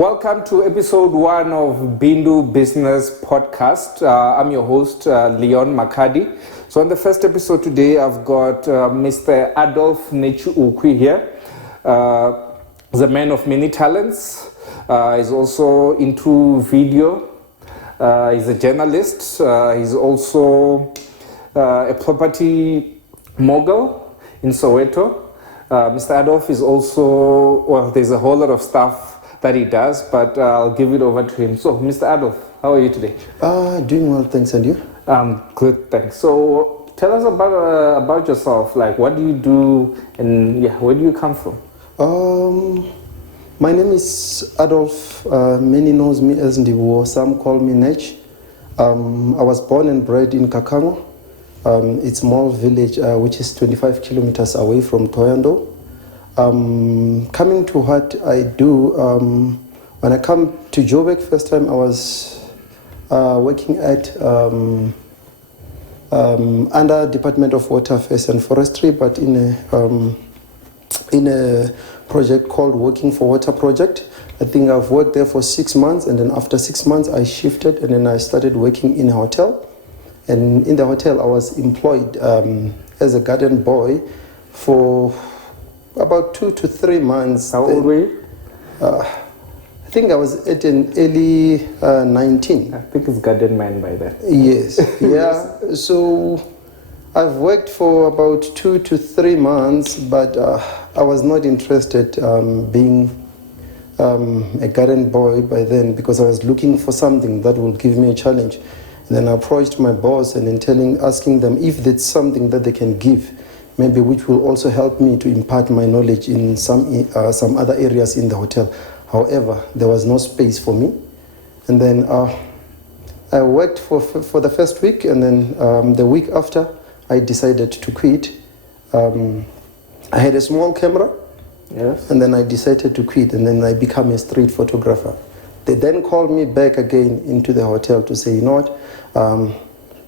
Welcome to episode 1 of Bindu Business Podcast. I'm your host, Leon Makhadi. So on the first episode today, I've got Mr. Adolf Netshiukhwi here. He's a man of many talents. He's also into video. He's a journalist. He's also a property mogul in Soweto. Mr. Adolf is also, well, there's a whole lot of stuff that he does, but I'll give it over to him. So, Mr. Adolf, how are you today? Doing well, thanks, and you? Good, thanks. So, tell us about yourself. Like, what do you do, and where do you come from? My name is Adolf. Many knows me as Ndiwo. Some call me Netsh. I was born and bred in Kakango. It's a small village which is 25 kilometers away from Thohoyandou. Coming to what I do, when I come to Joburg, first time I was working at under Department of Water Affairs and Forestry, but in a project called Working for Water Project. I think I've worked there for 6 months, and then after 6 months I shifted, and then I started working in a hotel. And in the hotel I was employed as a garden boy for about 2 to 3 months. How old were you? I think I was at an early 19. I think it's garden man by then. Yes, yeah. So I've worked for about 2 to 3 months, but I was not interested being a garden boy by then, because I was looking for something that will give me a challenge. And then I approached my boss and then asking them if there's something that they can give, maybe which will also help me to impart my knowledge in some other areas in the hotel. However, there was no space for me. And then I worked for the first week, and then the week after, I decided to quit. I had a small camera, yes, and then I decided to quit, and then I became a street photographer. They then called me back again into the hotel to say, you know what,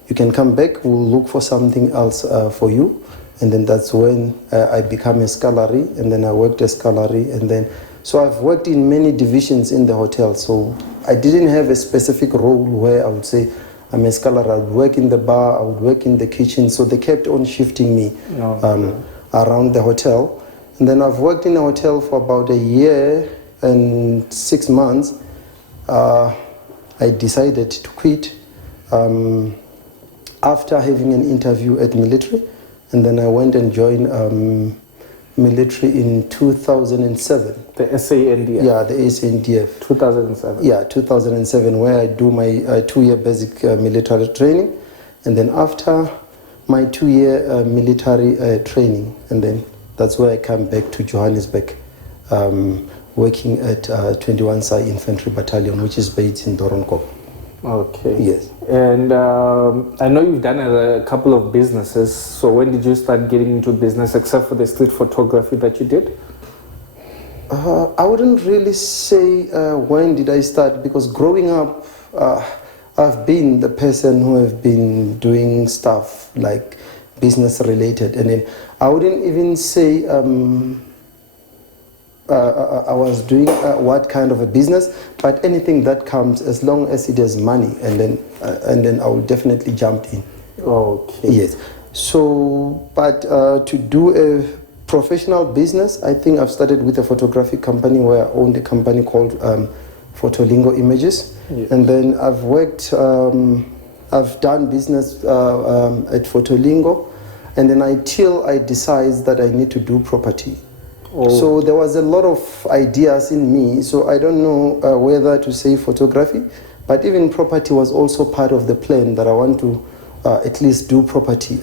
you can come back, we'll look for something else for you. And then that's when I became a scullery, and then I worked as scullery, and then so I've worked in many divisions in the hotel. So I didn't have a specific role where I would say I'm a scullery. I would work in the bar, I would work in the kitchen. So they kept on shifting me around the hotel. And then I've worked in a hotel for about 1 year and 6 months. I decided to quit after having an interview at military. And then I went and joined military in 2007. The SANDF? Yeah, the SANDF. 2007? Yeah, 2007, where I do my 2-year basic military training. And then after my 2-year military training, and then that's where I come back to Johannesburg, working at 21 Sai Infantry Battalion, which is based in Doornkop. Okay. Yes. And I know you've done a couple of businesses. So when did you start getting into business, except for the street photography that you did? I wouldn't really say when did I start, because growing up, I've been the person who have been doing stuff like business related. And then I wouldn't even say I was doing what kind of a business, but anything that comes, as long as it has money, and then I will definitely jump in. Okay. Yes. So, but to do a professional business, I think I've started with a photography company where I owned a company called Photolingo Images, yes. And then I've worked. I've done business at Photolingo, and then until I decide that I need to do property. Oh. So there was a lot of ideas in me. So I don't know whether to say photography, but even property was also part of the plan, that I want to at least do property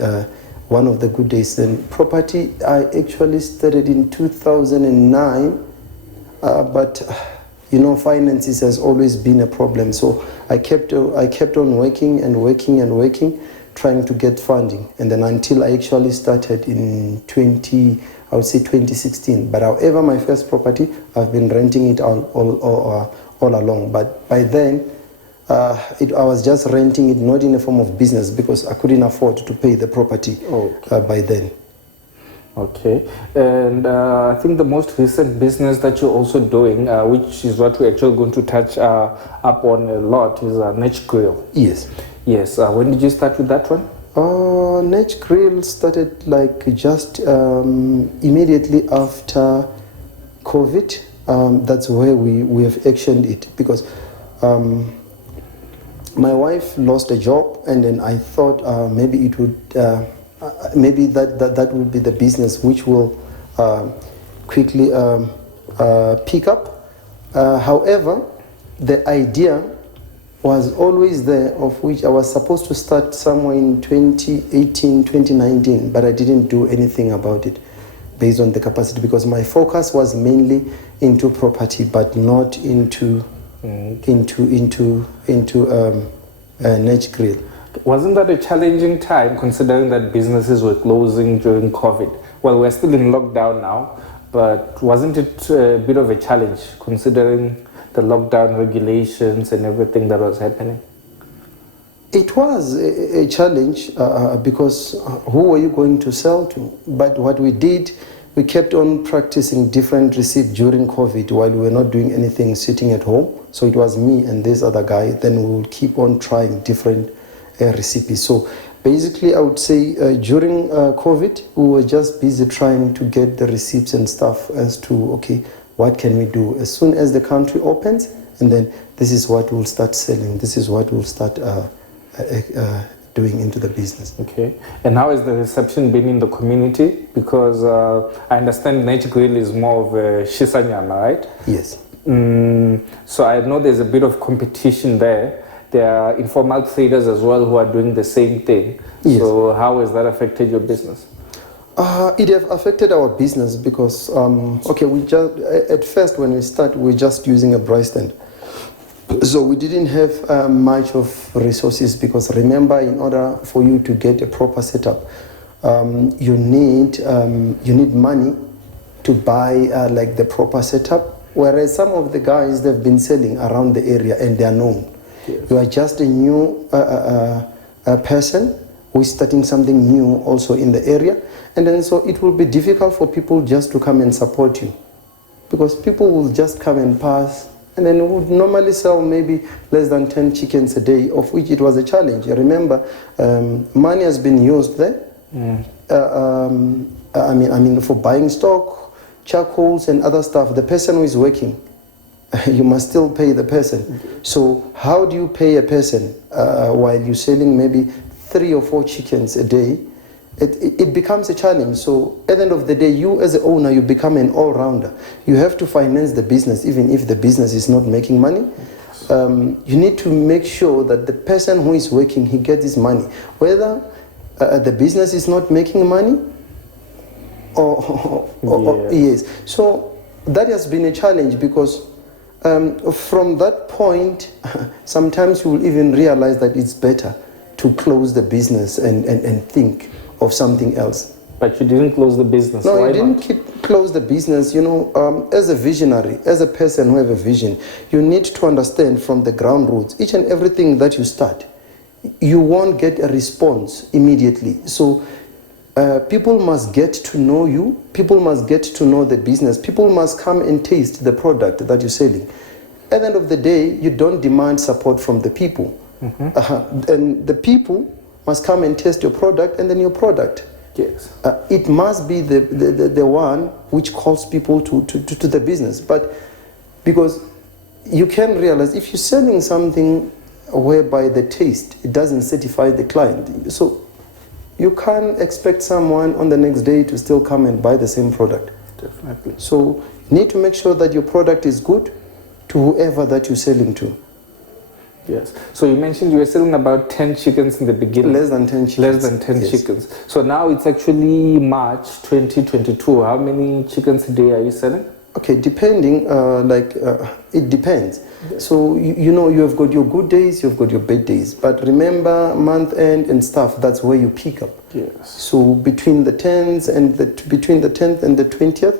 one of the good days. And property, I actually started in 2009, but you know, finances has always been a problem. So I kept on working and working and working, trying to get funding, and then until I actually started in 2016. But however, my first property, I've been renting it all along. But by then, I was just renting it, not in a form of business, because I couldn't afford to pay the property by then. Okay, and I think the most recent business that you're also doing, which is what we're actually going to touch up on a lot, is Netsh Grill. Yes. Yes, when did you start with that one? Netsh Grill started like just immediately after COVID. That's where we have actioned it, because my wife lost a job, and then I thought maybe it would maybe that would be the business which will quickly pick up. However, the idea was always there, of which I was supposed to start somewhere in 2018, 2019, but I didn't do anything about it based on the capacity, because my focus was mainly into property, but not into Netsh Grill. Wasn't that a challenging time, considering that businesses were closing during COVID? Well, we're still in lockdown now, but wasn't it a bit of a challenge, considering the lockdown regulations and everything that was happening? It was a challenge because who were you going to sell to? But what we did, we kept on practicing different recipes during COVID while we were not doing anything, sitting at home. So it was me and this other guy. Then we would keep on trying different recipes. So basically, I would say during COVID, we were just busy trying to get the receipts and stuff as to, okay, what can we do? As soon as the country opens, and then this is what we'll start selling. This is what we'll start doing into the business. Okay. And how has the reception been in the community? Because I understand Netsh Grill is more of a shisanyama, right? Yes. So I know there's a bit of competition there. There are informal traders as well who are doing the same thing. Yes. So how has that affected your business? It has affected our business because, okay, we just, at first when we start, we're just using a braai stand. So we didn't have much of resources, because remember, in order for you to get a proper setup, you need money to buy like the proper setup. Whereas some of the guys, they've been selling around the area and they are known. Yes. You are just a new person who is starting something new also in the area. And then so it will be difficult for people just to come and support you, because people will just come and pass, and then would normally sell maybe less than 10 chickens a day, of which it was a challenge. Remember, money has been used there. I mean, for buying stock, charcoals and other stuff. The person who is working, you must still pay the person. So how do you pay a person while you're selling maybe 3 or 4 chickens a day? It becomes a challenge. So at the end of the day, you as the owner, you become an all-rounder. You have to finance the business, even if the business is not making money. You need to make sure that the person who is working, he gets his money. Whether the business is not making money or yes. So that has been a challenge, because from that point, sometimes you will even realize that it's better to close the business and think of something else. But you didn't close the business. No, Why you didn't not? close the business. You know, as a visionary, as a person who have a vision, you need to understand from the ground roots, each and everything that you start, you won't get a response immediately. So people must get to know you. People must get to know the business. People must come and taste the product that you're selling. At the end of the day, you don't demand support from the people. And the people must come and test your product, and then your product. Yes. It must be the one which calls people to the business. But because you can realize, if you're selling something whereby the taste, it doesn't satisfy the client, so you can't expect someone on the next day to still come and buy the same product. Definitely. So you need to make sure that your product is good to whoever that you're selling to. Yes. So you mentioned you were selling about 10 chickens in the beginning. Less than 10 chickens. Less than 10 yes. chickens. So now it's actually March 2022. How many chickens a day are you selling? Okay, depending, it depends. Yes. So, you know, you have got your good days, you've got your bad days. But remember, month end and stuff, that's where you pick up. Yes. So between the 10th and between the 10th and the 20th,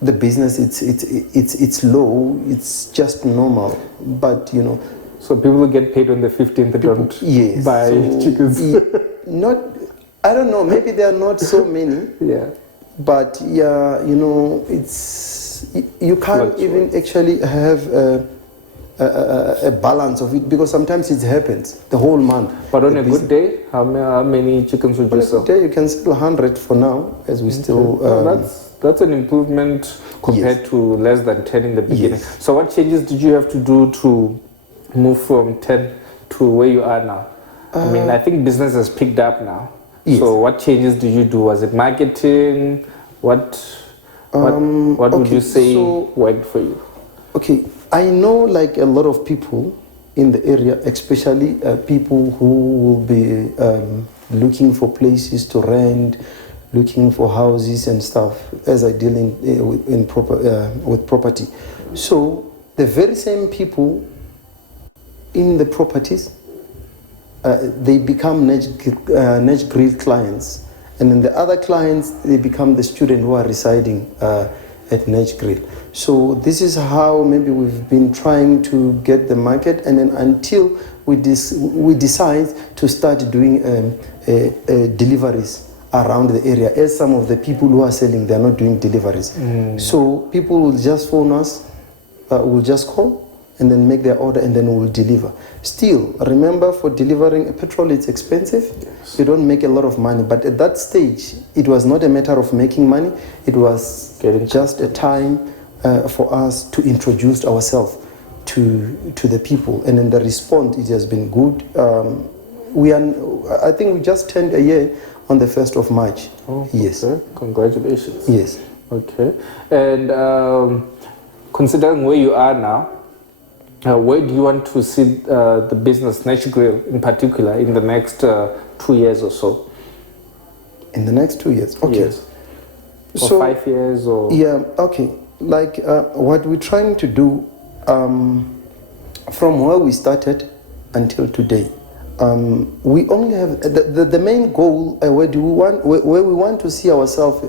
the business, it's low, it's just normal. But, you know, so people will get paid on the 15th, they don't yes, buy chickens. I don't know. Maybe there are not so many. Yeah. But yeah, you know, you can't even actually have a balance of it, because sometimes it happens the whole month. But on a good day, how many chickens would you sell? On a good day, you can sell 100 for now, as we still. That's an improvement compared to less than 10 in the beginning. Yes. So what changes did you have to do to move from 10 to where you are now? I mean, I think business has picked up now. Yes. So what changes did you do? Was it marketing? What would you say worked for you? Okay, I know like a lot of people in the area, especially people who will be looking for places to rent, looking for houses and stuff, as I deal with property. So the very same people in the properties, they become Netsh Grill clients, and then the other clients, they become the students who are residing at Netsh Grill. So this is how maybe we've been trying to get the market, and then until we decide to start doing deliveries around the area, as some of the people who are selling, they're not doing deliveries. So people will just phone us, will just call, and then make their order, and then we'll deliver. Still, remember, for delivering petrol, it's expensive. Yes. You don't make a lot of money. But at that stage, it was not a matter of making money. It was just a time for us to introduce ourselves to the people. And then the response, it has been good. I think we just turned a year on the 1st of March. Oh, yes. Okay. Congratulations. Yes. Okay. And considering where you are now, where do you want to see the business, Netsh Grill in particular, in the next 2 years or so? In the next 2 years? Okay. Yes. Or 5 years or... Yeah, okay. Like what we're trying to do from where we started until today, we only have the main goal, where we want to see ourselves,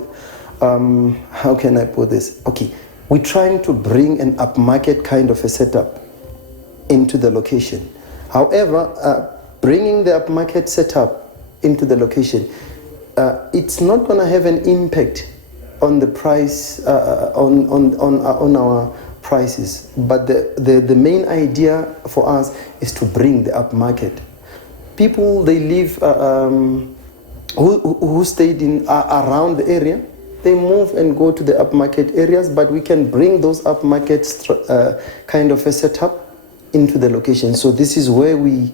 how can I put this? Okay, we're trying to bring an upmarket kind of a setup into the location. However, bringing the upmarket setup into the location, it's not going to have an impact on the price, on our prices. But the main idea for us is to bring the upmarket. People, they live, who stayed in around the area, they move and go to the upmarket areas, but we can bring those upmarket kind of a setup into the location. So this is where we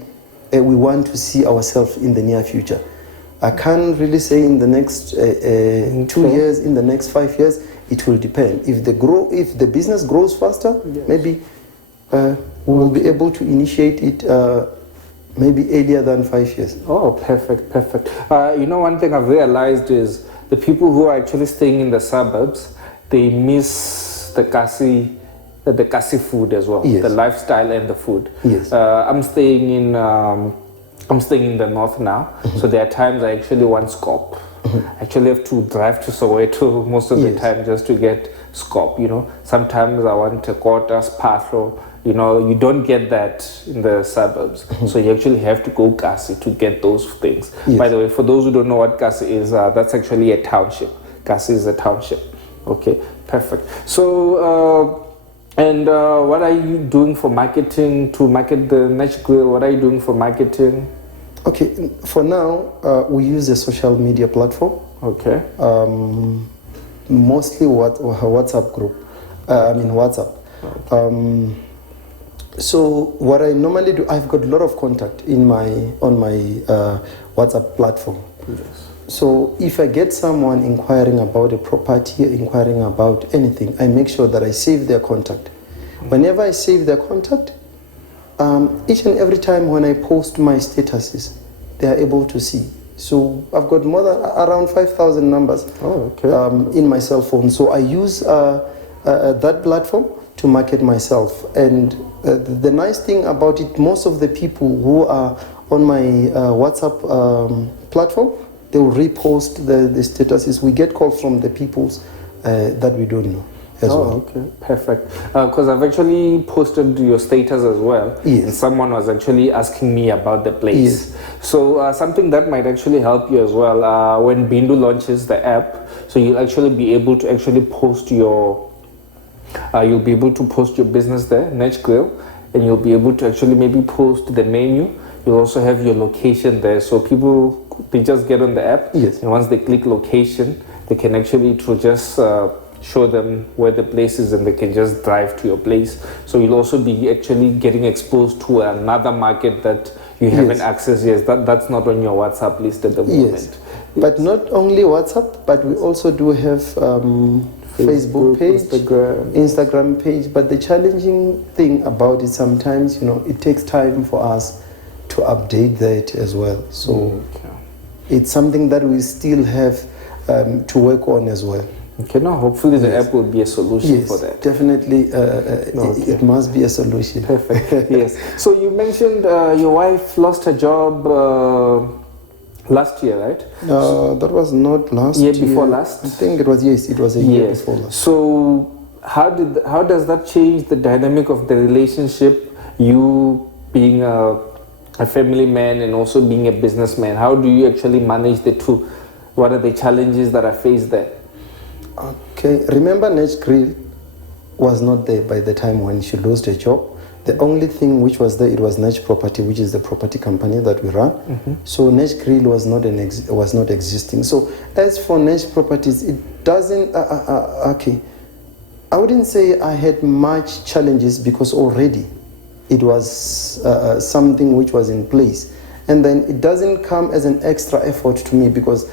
want to see ourselves in the near future. I can't really say in the next 2 years, in the next 5 years. It will depend. If the business grows faster, yes, maybe we will be able to initiate it maybe earlier than 5 years. Oh, perfect. You know, one thing I've realized is the people who are actually staying in the suburbs, they miss the kasi food as well, yes, the lifestyle and the food. Yes. I'm staying in the north now, so there are times I actually want skop. I actually have to drive to Soweto most of the time just to get skop, you know. Sometimes I want a quarters, patho, you know, you don't get that in the suburbs. So you actually have to go Kasi to get those things. Yes. By the way, for those who don't know what Kasi is, that's actually a township. Kasi is a township. Okay, perfect. So, what are you doing for marketing, to market the Netsh Grill? What are you doing for marketing? Okay, for now, we use a social media platform. Okay. Mostly WhatsApp group. WhatsApp. Okay. So what I normally do, I've got a lot of contact on my WhatsApp platform. Yes. So if I get someone inquiring about a property, inquiring about anything, I make sure that I save their contact. Whenever I save their contact, each and every time when I post my statuses, they are able to see. So I've got more than around 5,000 numbers in my cell phone. So I use that platform to market myself. And the nice thing about it, most of the people who are on my WhatsApp platform, they will repost the statuses. We get calls from the peoples that we don't know. as well. Okay, perfect. Because I've actually posted your status as well. Yes. And someone was actually asking me about the place. Yes. So something that might actually help you as well, when Bindu launches the app, so you'll actually be able to actually post your, you'll be able to post your business there, Netsh Grill, and you'll be able to actually maybe post the menu. You'll also have your location there, so people, they just get on the app. Yes. And once they click location, they can actually just show them where the place is, and they can just drive to your place. So you'll also be actually getting exposed to another market that you haven't accessed yet. That's not on your WhatsApp list at the moment. Yes. But not only WhatsApp, but we also do have Facebook page, Instagram page. But the challenging thing about it sometimes, it takes time for us to update that as well. So it's something that we still have to work on as well. Okay, now hopefully the app will be a solution for that. Definitely, it must be a solution. Perfect. Yes. So you mentioned your wife lost her job last year, right? That was not last year. Before last? I think it was a year before last. So how does that change the dynamic of the relationship, you being a family man and also being a businessman? How do you actually manage the two? What are the challenges that are faced there? Okay, remember Netsh Grill was not there by the time when she lost her job. The only thing which was there, it was Netsh Property, which is the property company that we run. So Netsh Grill was not existing. So as for Netsh Properties, it doesn't. Okay, I wouldn't say I had much challenges because already it was something which was in place, and then it doesn't come as an extra effort to me because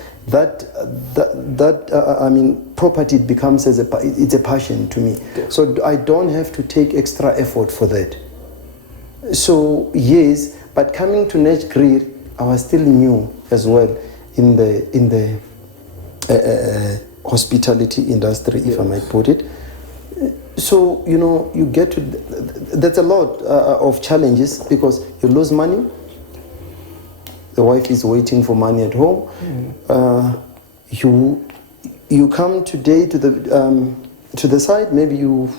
property becomes it's a passion to me. So I don't have to take extra effort for that. So yes, but coming to Netsh Grill, I was still new as well in the hospitality industry, if I might put it. So you get to that's a lot of challenges because you lose money. The wife is waiting for money at home. You come today to the site. Maybe you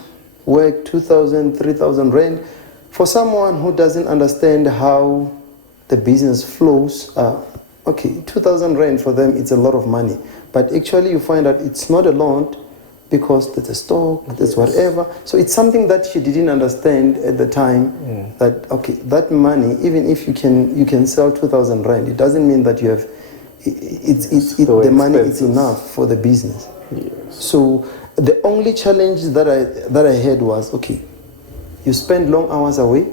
work 2,000, 3,000 rand. For someone who doesn't understand how the business flows, 2,000 rand for them it's a lot of money. But actually, you find that it's not a lot because there's a stock, there's whatever. So it's something that she didn't understand at the time. That that money, even if you can sell 2,000 rand, it doesn't mean that you have. The money is enough for the business. Yes. So the only challenge that I had was you spend long hours away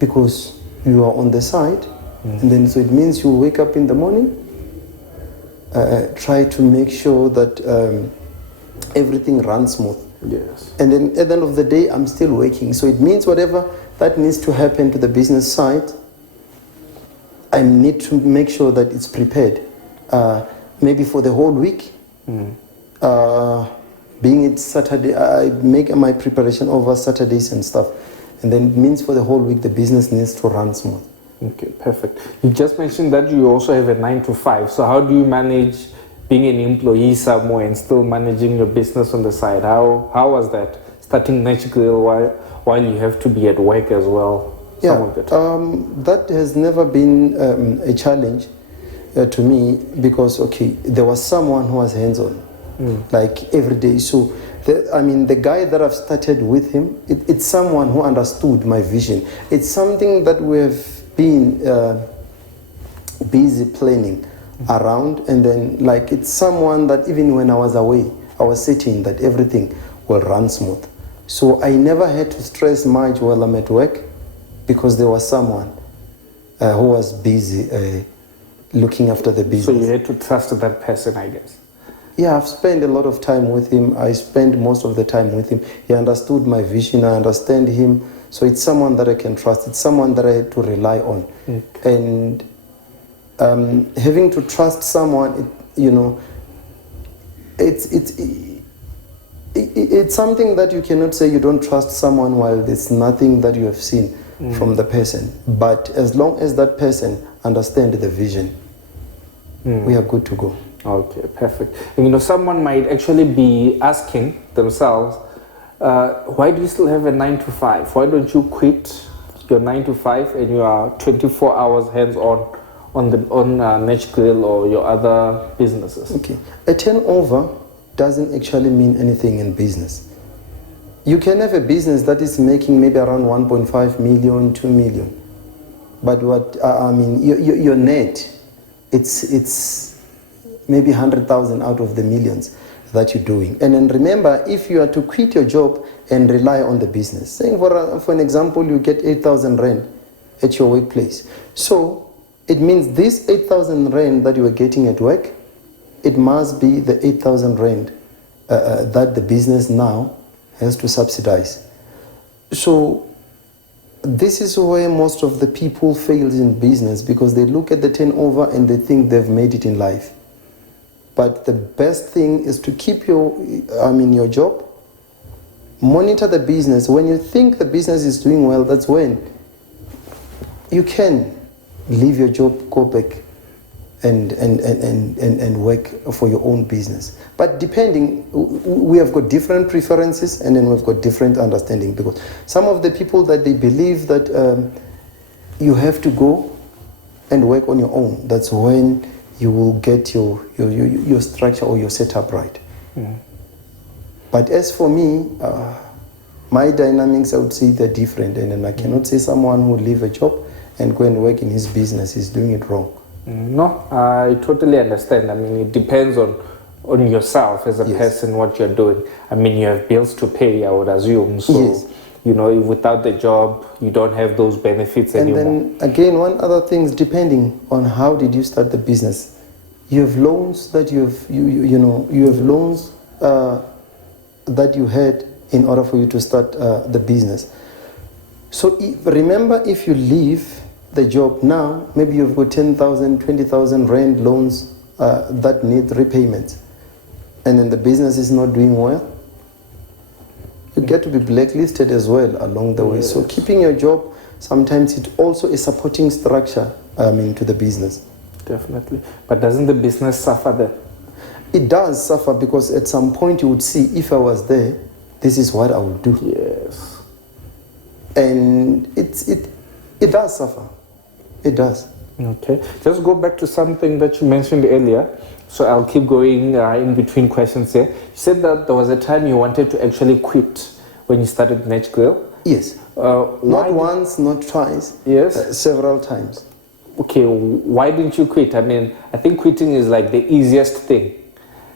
because you are on the side, and then so it means you wake up in the morning, try to make sure that everything runs smooth. Yes. And then at the end of the day, I'm still working. So it means whatever that needs to happen to the business side, I need to make sure that it's prepared. Maybe for the whole week. Being it Saturday, I make my preparation over Saturdays and stuff. And then it means for the whole week, the business needs to run smooth. Okay, perfect. You just mentioned that you also have a 9-to-5. So how do you manage being an employee somewhere and still managing your business on the side? How was that? Starting Netsh Grill while you have to be at work as well? That has never been a challenge to me because, there was someone who was hands-on, like every day. So, the guy that I've started with him, it's someone who understood my vision. It's something that we have been busy planning around, and then it's someone that even when I was away, I was certain that everything will run smooth. So I never had to stress much while I'm at work because there was someone who was busy looking after the business. So you had to trust that person, I guess. Yeah, I've spent a lot of time with him. I spent most of the time with him. He understood my vision. I understand him. So it's someone that I can trust. It's someone that I had to rely on. And having to trust someone, it's something that you cannot say you don't trust someone while there's nothing that you have seen from the person. But as long as that person understands the vision, we are good to go. Okay, perfect. And someone might actually be asking themselves, why do you still have a 9 to 5? Why don't you quit your 9 to 5 and you are 24 hours hands-on on Netsh Grill or your other businesses? Okay, a turnover doesn't actually mean anything in business. You can have a business that is making maybe around 1.5 million, 2 million. But your net, it's maybe 100,000 out of the millions that you're doing. And then remember, if you are to quit your job and rely on the business, saying for an example, you get 8,000 rand at your workplace. So it means this 8,000 rand that you are getting at work, it must be the 8,000 rand that the business now has to subsidize. So this is where most of the people fail in business, because they look at the turnover and they think they've made it in life. But the best thing is to keep your job, monitor the business. When you think the business is doing well, that's when you can leave your job, go back and work for your own business. But depending, we have got different preferences, and then we've got different understanding, because some of the people that they believe that you have to go and work on your own. That's when you will get your structure or your setup right. Mm. But as for me, my dynamics, I would say they're different, and then I cannot say someone who leave a job and go and work in his business is doing it wrong. No, I totally understand. I mean, it depends on yourself as a person, what you're doing. I mean, you have bills to pay, I would assume. So, without the job, you don't have those benefits anymore. And then, again, one other thing is depending on how did you start the business. You have loans that you have loans that you had in order for you to start the business. So remember, if you leave the job now, maybe you've got 10,000, 20,000 rand loans that need repayment, and then the business is not doing well, you get to be blacklisted as well along the way. So keeping your job, sometimes it also is a supporting structure to the business. Definitely. But doesn't the business suffer then? It does suffer, because at some point you would see, if I was there, this is what I would do. Yes. And it does suffer. It does. Okay. Just go back to something that you mentioned earlier. So I'll keep going in between questions here. You said that there was a time you wanted to actually quit when you started Netsh Grill. Yes. Not once, not twice. Yes. Several times. Okay. Why didn't you quit? I mean, I think quitting is like the easiest thing.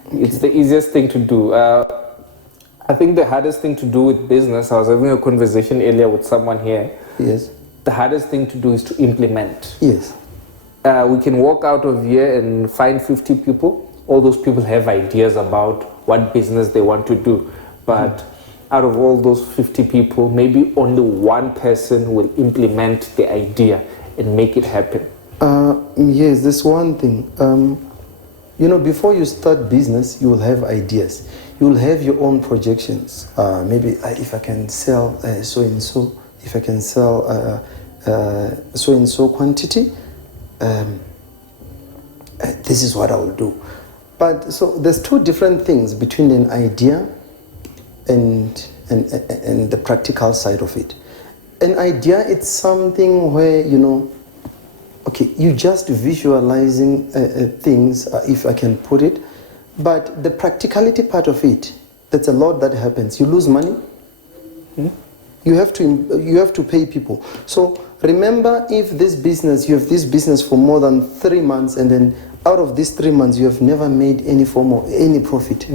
Okay. It's the easiest thing to do. I think the hardest thing to do with business, I was having a conversation earlier with someone here. Yes. The hardest thing to do is to implement. Yes. We can walk out of here and find 50 people. All those people have ideas about what business they want to do. But out of all those 50 people, maybe only one person will implement the idea and make it happen. Yes, there's one thing. Before you start business, you will have ideas. You will have your own projections. Maybe if I can sell so-and-so, if I can sell so-and-so quantity, this is what I will do. But so there's two different things between an idea and the practical side of it. An idea, it's something where, you just visualizing things, if I can put it. But the practicality part of it, that's a lot that happens. You lose money. You have to pay people. So remember, if you have this business for more than 3 months, and then out of these 3 months you have never made any form of any profit.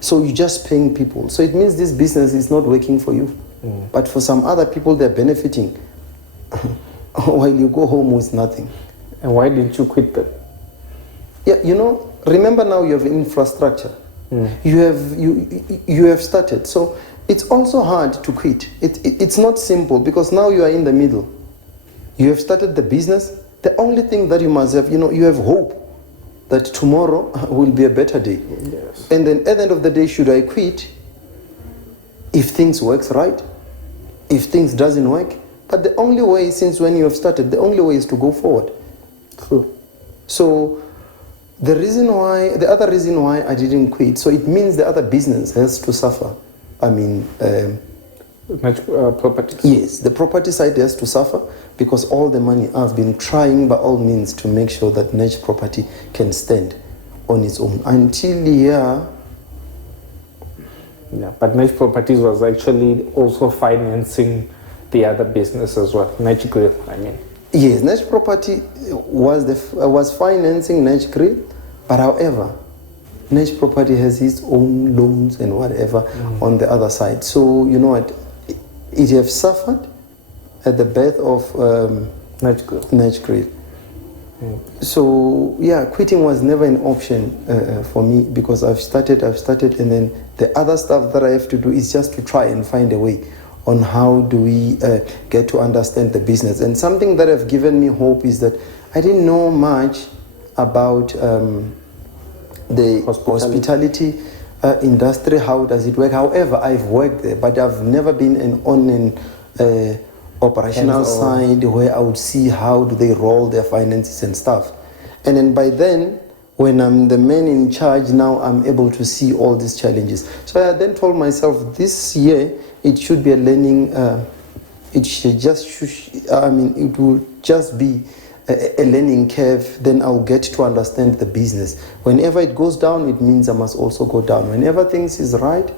So you're just paying people. So it means this business is not working for you. But for some other people, they're benefiting while you go home with nothing. And why didn't you quit that? Yeah, remember now you have infrastructure. You have started. So it's also hard to quit. It's not simple, because now you are in the middle. You have started the business. The only thing that you must have, you have hope that tomorrow will be a better day. Yes. And then at the end of the day, should I quit? If things works right, if things doesn't work. But the only way, since when you have started, the only way is to go forward. True. So The other reason why I didn't quit, so it means the other business has to suffer. I mean, properties. Yes, the property side has to suffer because all the money I've been trying by all means to make sure that Netsh property can stand on its own until Yeah, but Netsh Properties was actually also financing the other business as well, Netsh Grill, I mean. Yes, Netsh Property was financing Netsh Grill, but however, Netsh Property has its own loans and whatever on the other side. So you know what, it have suffered at the birth of Netsh Grill. So yeah, quitting was never an option for me because I've started, and then the other stuff that I have to do is just to try and find a way on how do we get to understand the business. And something that have given me hope is that I didn't know much about the hospitality industry. How does it work? However, I've worked there, but I've never been on an operational side where I would see how do they roll their finances and stuff. And then by then, when I'm the man in charge, now I'm able to see all these challenges. So I then told myself this year it should be a learning, it will just be a learning curve. Then I'll get to understand the business. Whenever it goes down, it means I must also go down. Whenever things is right,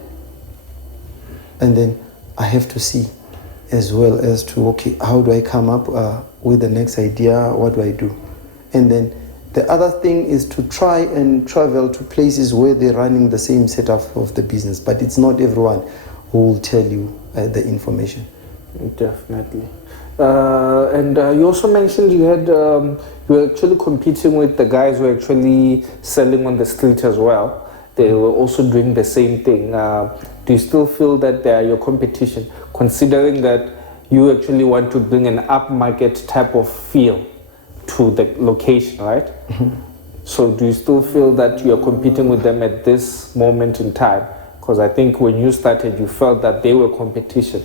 and then I have to see as well as to, okay, how do I come up with the next idea? What do I do? And then the other thing is to try and travel to places where they're running the same setup of the business, but it's not everyone who will tell you the information. Definitely. And you also mentioned you were actually competing with the guys who were actually selling on the street as well. They were also doing the same thing. Do you still feel that they are your competition, considering that you actually want to bring an upmarket type of feel to the location, right? So do you still feel that you are competing with them at this moment in time? Because I think when you started, you felt that they were competition.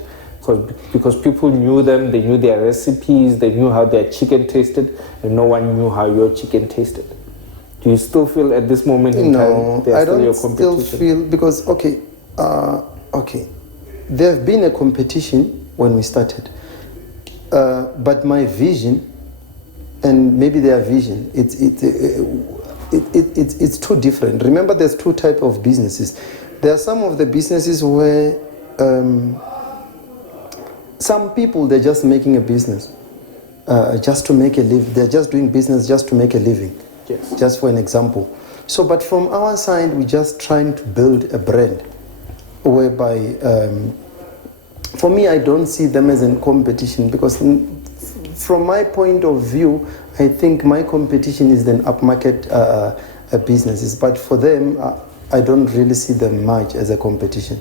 Because people knew them, they knew their recipes, they knew how their chicken tasted, and no one knew how your chicken tasted. Do you still feel at this moment in time they're still your competition? No, I don't still feel, because, there have been a competition when we started, but my vision, and maybe their vision, it's too different. Remember, there's two types of businesses. There are some of the businesses where some people, they're just making a business just to make a living. They're just doing business just to make a living. Yes. Just for an example. So, but from our side, we're just trying to build a brand whereby, for me, I don't see them as a competition, because from my point of view, I think my competition is then upmarket businesses. But for them, I don't really see them much as a competition.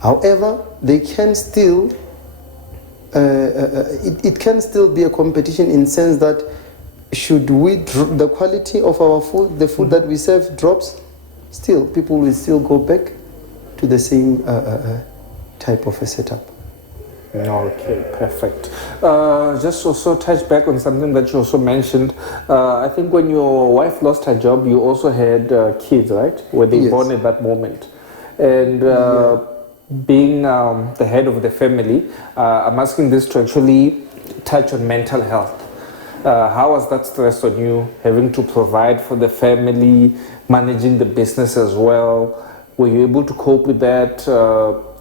However, they can still, it can still be a competition in the sense that should the quality of our food, the food that we serve drops, still people will still go back to the same type of a setup. Okay, perfect. Just also touch back on something that you also mentioned. I think when your wife lost her job, you also had kids, right? Were they born at that moment? And being the head of the family, I'm asking this to actually touch on mental health. How was that stress on you, having to provide for the family, managing the business as well? Were you able to cope with that,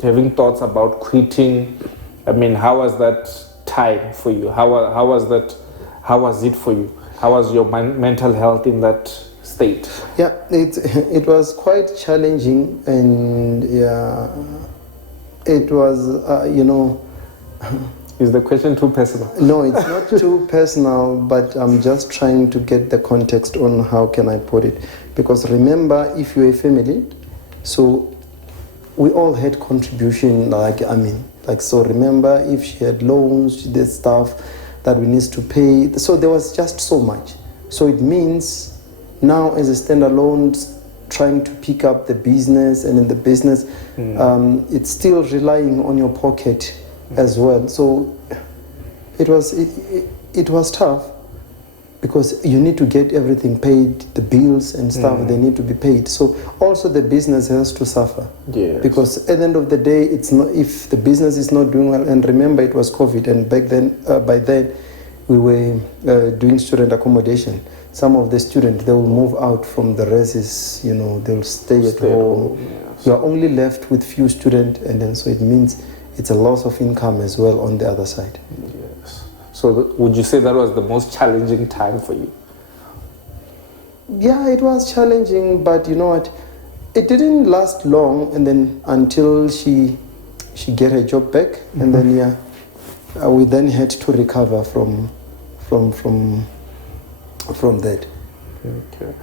having thoughts about quitting? I mean, how was that time for you? How was it for you? How was your mental health in that state? Yeah, it was quite challenging, and it was, Is the question too personal? No, it's not too personal, but I'm just trying to get the context on how can I put it. Because remember, if you're a family, so we all had contribution, so remember, if she had loans, she did stuff that we need to pay. So there was just so much. So it means now as a standalone, trying to pick up the business, and in the business, it's still relying on your pocket as well. So it was tough, because you need to get everything paid, the bills and stuff, they need to be paid. So also the business has to suffer. Yes. Because at the end of the day, it's not, if the business is not doing well, and remember it was COVID, and back then, by then, we were doing student accommodation. Some of the students, they will move out from the residence, they'll stay at home. Yes. You are only left with few students, and then so it means it's a loss of income as well on the other side. Yes. So would you say that was the most challenging time for you? Yeah, it was challenging, but you know what? It didn't last long, and then until she get her job back, and then we then had to recover from that. Okay.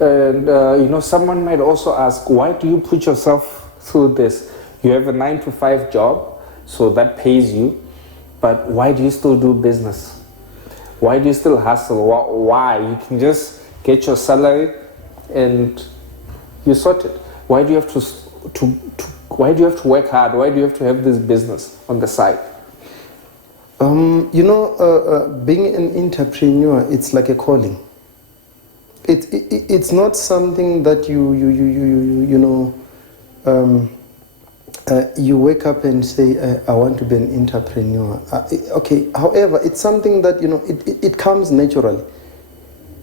And someone might also ask, why do you put yourself through this? You have a 9-to-5 job, so that pays you, but why do you still do business? Why do you still hustle? Why? You can just get your salary and you sort it. Why do you have why do you have to work hard? Why do you have to have this business on the side? Being an entrepreneur, it's like a calling. It's not something that you wake up and say, I want to be an entrepreneur. Okay, however, it's something that, it comes naturally.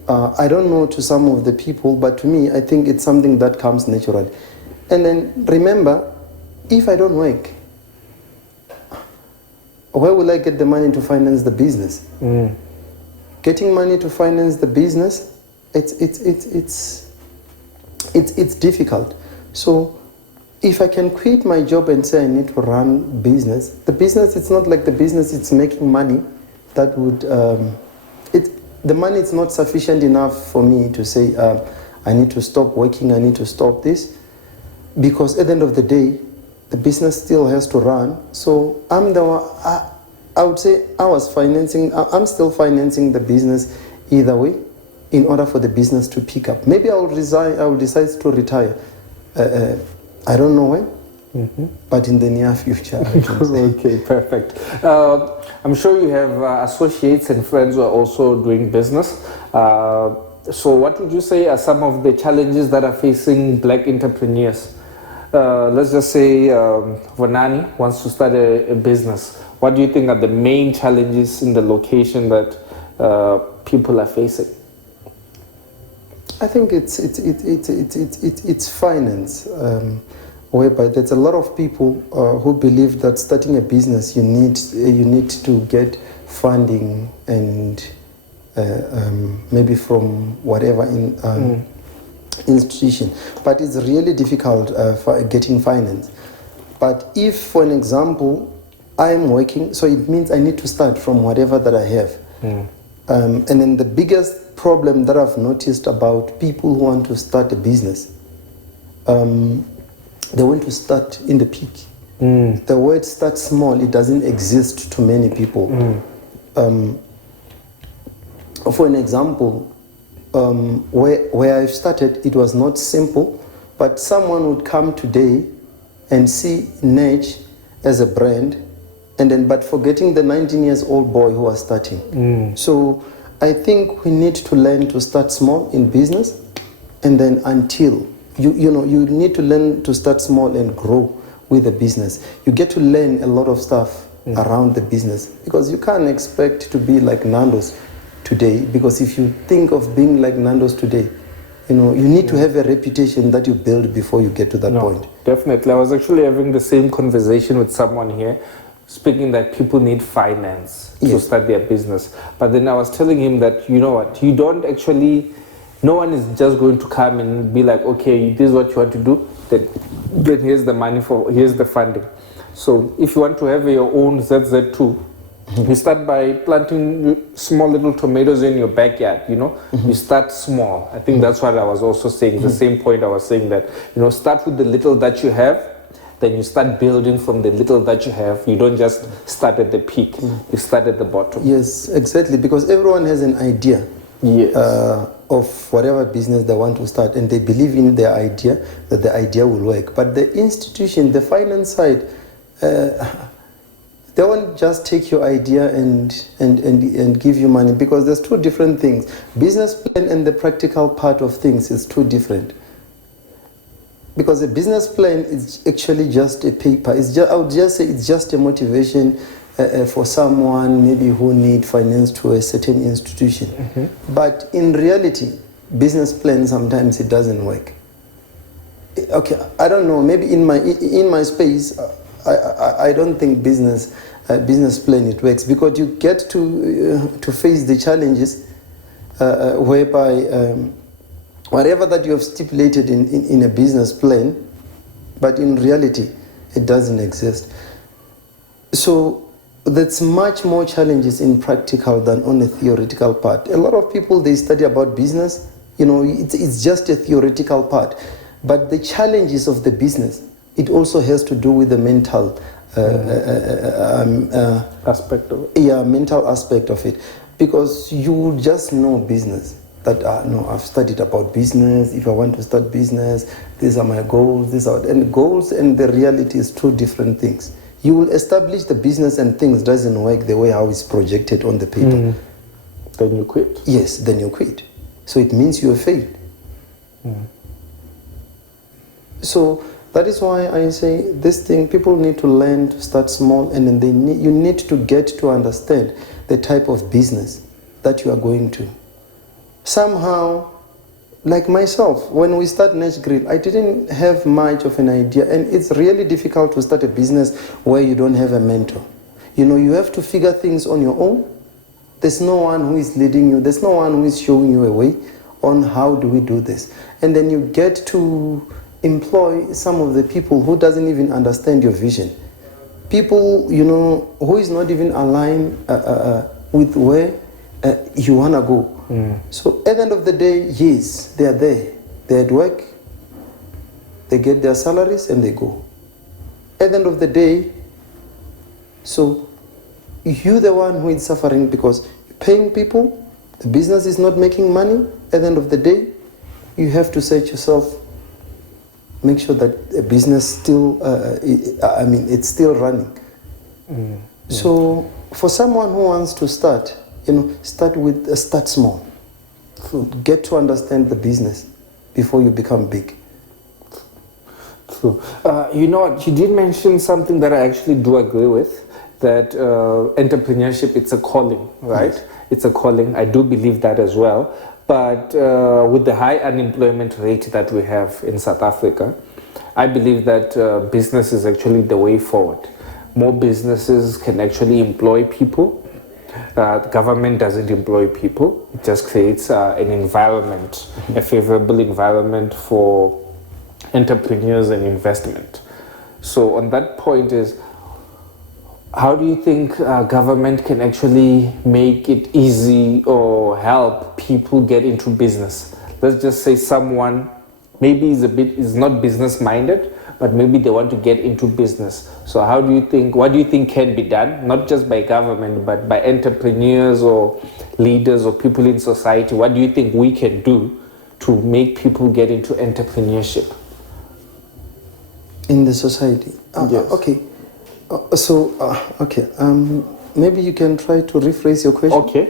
I don't know to some of the people, but to me, I think it's something that comes naturally. And then remember, if I don't work, where will I get the money to finance the business? Getting money to finance the business, it's difficult. So if I can quit my job and say I need to run business, the business, it's not like the business it's making money that would, the money is not sufficient enough for me to say I need to stop working, I need to stop this, because at the end of the day, the business still has to run. So I would say I'm still financing the business either way in order for the business to pick up. Maybe I will decide to retire. I don't know when, but in the near future, I can say. Okay, perfect. I'm sure you have associates and friends who are also doing business. So what would you say are some of the challenges that are facing black entrepreneurs? Let's just say Vonani wants to start a business. What do you think are the main challenges in the location that people are facing? I think it's finance, whereby there's a lot of people who believe that starting a business you need to get funding and maybe from whatever institution, but it's really difficult for getting finance. But if, for an example, I'm working, so it means I need to start from whatever that I have. And then the biggest problem that I've noticed about people who want to start a business, they want to start in the peak. The word start small, it doesn't exist to many people. For an example, where I've started, it was not simple, but someone would come today and see Netsh as a brand, and then but forgetting the 19-year-old boy who was starting. So I think we need to learn to start small in business, and then until you need to learn to start small and grow with the business. You get to learn a lot of stuff around the business, because you can't expect to be like Nando's today, because if you think of being like Nando's today, you need to have a reputation that you build before you get to that point. Definitely. I was actually having the same conversation with someone here, speaking that people need finance to start their business. But then I was telling him that, you know what, you don't actually, no one is just going to come and be like, okay, this is what you want to do, then here's the money here's the funding. So if you want to have your own ZZ2, you start by planting small little tomatoes in your backyard, You start small. I think that's what I was also saying, the same point I was saying that, start with the little that you have, then you start building from the little that you have. You don't just start at the peak, you start at the bottom. Yes, exactly, because everyone has an idea of whatever business they want to start, and they believe in their idea, that the idea will work. But the institution, the finance side, They won't just take your idea and give you money, because there's two different things. Business plan and the practical part of things is two different. Because a business plan is actually just a paper. I would just say it's just a motivation for someone maybe who need finance to a certain institution. Mm-hmm. But in reality, business plan sometimes it doesn't work. Okay, I don't know. Maybe in my space, I don't think business plan it works, because you get to face the challenges whereby whatever that you have stipulated in a business plan, but in reality it doesn't exist. So that's much more challenges in practical than on a theoretical part. A lot of people, they study about business, it's just a theoretical part, but the challenges of the business, it also has to do with the mental aspect of it. Yeah, mental aspect of it, because you just know business. That no, I've studied about business. If I want to start business, these are my goals. And goals and the reality is two different things. You will establish the business and things doesn't work the way how it's projected on the paper. Then you quit. Yes, then you quit. So it means you have failed. So that is why I say this thing, people need to learn to start small, and then you need to get to understand the type of business that you are going to. Somehow, like myself, when we start Netsh Grill, I didn't have much of an idea, and it's really difficult to start a business where you don't have a mentor. You have to figure things on your own. There's no one who is leading you. There's no one who is showing you a way on how do we do this. And then you get to employ some of the people who doesn't even understand your vision. People, who is not even aligned with where you want to go. So at the end of the day, yes, they are there. They're at work, they get their salaries and they go. At the end of the day, so you're the one who is suffering, because you're paying people, the business is not making money. At the end of the day, you have to search yourself, make sure that the business still, it's still running. So for someone who wants to start, start small. So get to understand the business before you become big. True. You know what? You did mention something that I actually do agree with, that entrepreneurship, it's a calling, right? Yes. It's a calling. I do believe that as well. But with the high unemployment rate that we have in South Africa, I believe that business is actually the way forward. More businesses can actually employ people. The government doesn't employ people. It just creates an environment, a favorable environment for entrepreneurs and investment. So on that point is, how do you think government can actually make it easy or help people get into business? Let's just say someone maybe is not business minded, but maybe they want to get into business. So what do you think can be done, not just by government, but by entrepreneurs or leaders or people in society? What do you think we can do to make people get into entrepreneurship? In the society? Yes. Okay. Maybe you can try to rephrase your question. Okay.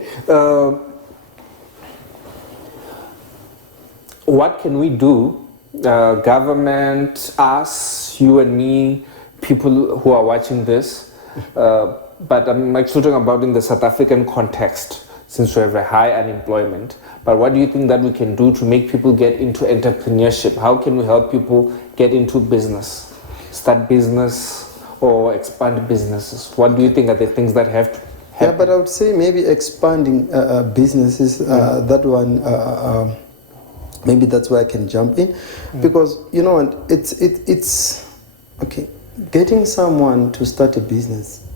What can we do? Government, us, you and me, people who are watching this, but I'm actually talking about in the South African context, since we have a high unemployment. But what do you think that we can do to make people get into entrepreneurship? How can we help people get into business, start business or expand businesses? What do you think are the things that have to happen? Yeah, but I would say maybe expanding businesses, that one, maybe that's where I can jump in, because it's okay. Getting someone to start a business,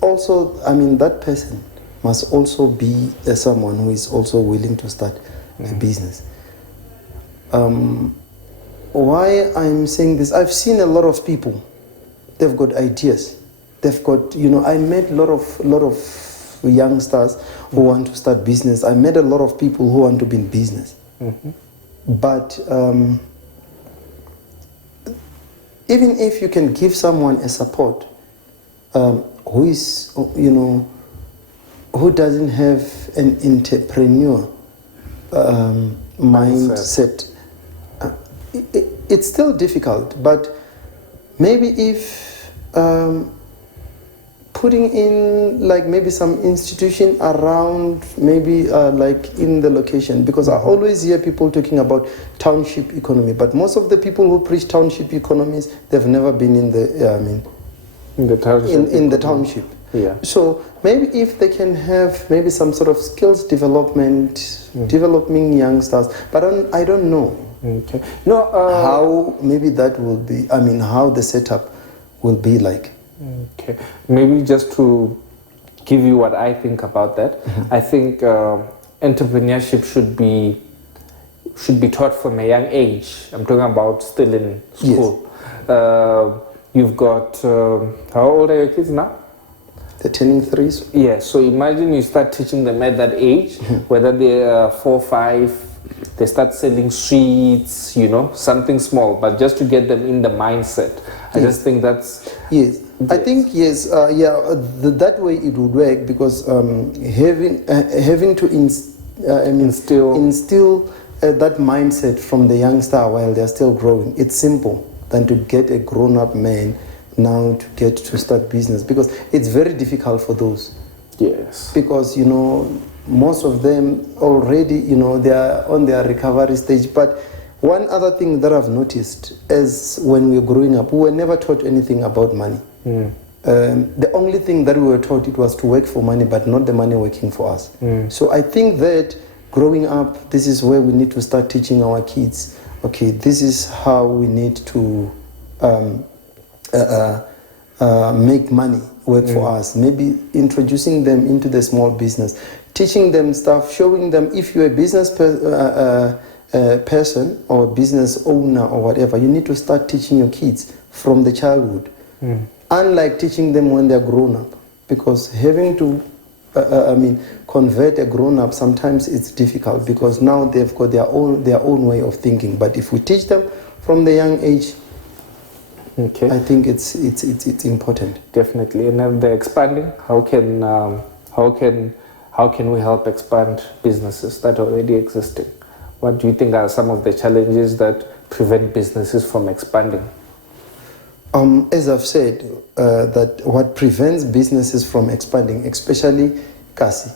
also, that person must also be someone who is also willing to start a business. Why I'm saying this? I've seen a lot of people. They've got ideas. They've got, I met a lot of youngsters who want to start business. I met a lot of people who want to be in business. But even if you can give someone a support, who is, who doesn't have an entrepreneur mindset. It's still difficult, but maybe if putting in like maybe some institution around, maybe like in the location, because I always hear people talking about township economy, but most of the people who preach township economies, they've never been in the in the township. In the township. Yeah. So maybe if they can have maybe some sort of skills development, developing youngsters, but I don't know. Okay. No. How maybe that will be. I mean, how the setup will be like. Okay. Maybe just to give you what I think about that, I think entrepreneurship should be taught from a young age. I'm talking about still in school. Yes. You've got how old are your kids now? They're turning 3. Yeah. So imagine you start teaching them at that age, whether they're 4, 5. They start selling sweets, something small, but just to get them in the mindset. I just think that's... Yes. I think, yes, that way it would work, because having to instill that mindset from the youngster while they're still growing, it's simple than to get a grown-up man now to get to start business, because it's very difficult for those. Yes. Because, most of them already, they are on their recovery stage. But one other thing that I've noticed is when we were growing up, we were never taught anything about money. The only thing that we were taught, it was to work for money, but not the money working for us. So I think that growing up, this is where we need to start teaching our kids, okay, this is how we need to make money work for us. Maybe introducing them into the small business, teaching them stuff, showing them, if you're a business person or a business owner or whatever, you need to start teaching your kids from the childhood. Unlike teaching them when they're grown up, because having to convert a grown up, sometimes it's difficult, because now they've got their own way of thinking. But if we teach them from the young age, okay, I think it's important. Definitely. And then the expanding, how can we help expand businesses that are already existing? What do you think are some of the challenges that prevent businesses from expanding? As I've said, that what prevents businesses from expanding, especially Kasi.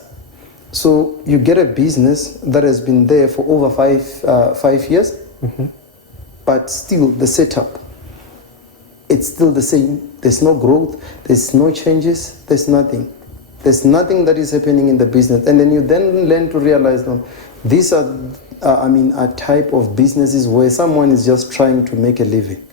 So you get a business that has been there for over 5 years, but still the setup, it's still the same. There's no growth, there's no changes, there's nothing. There's nothing that is happening in the business. And then you then learn to realize, no, these are, a type of businesses where someone is just trying to make a living.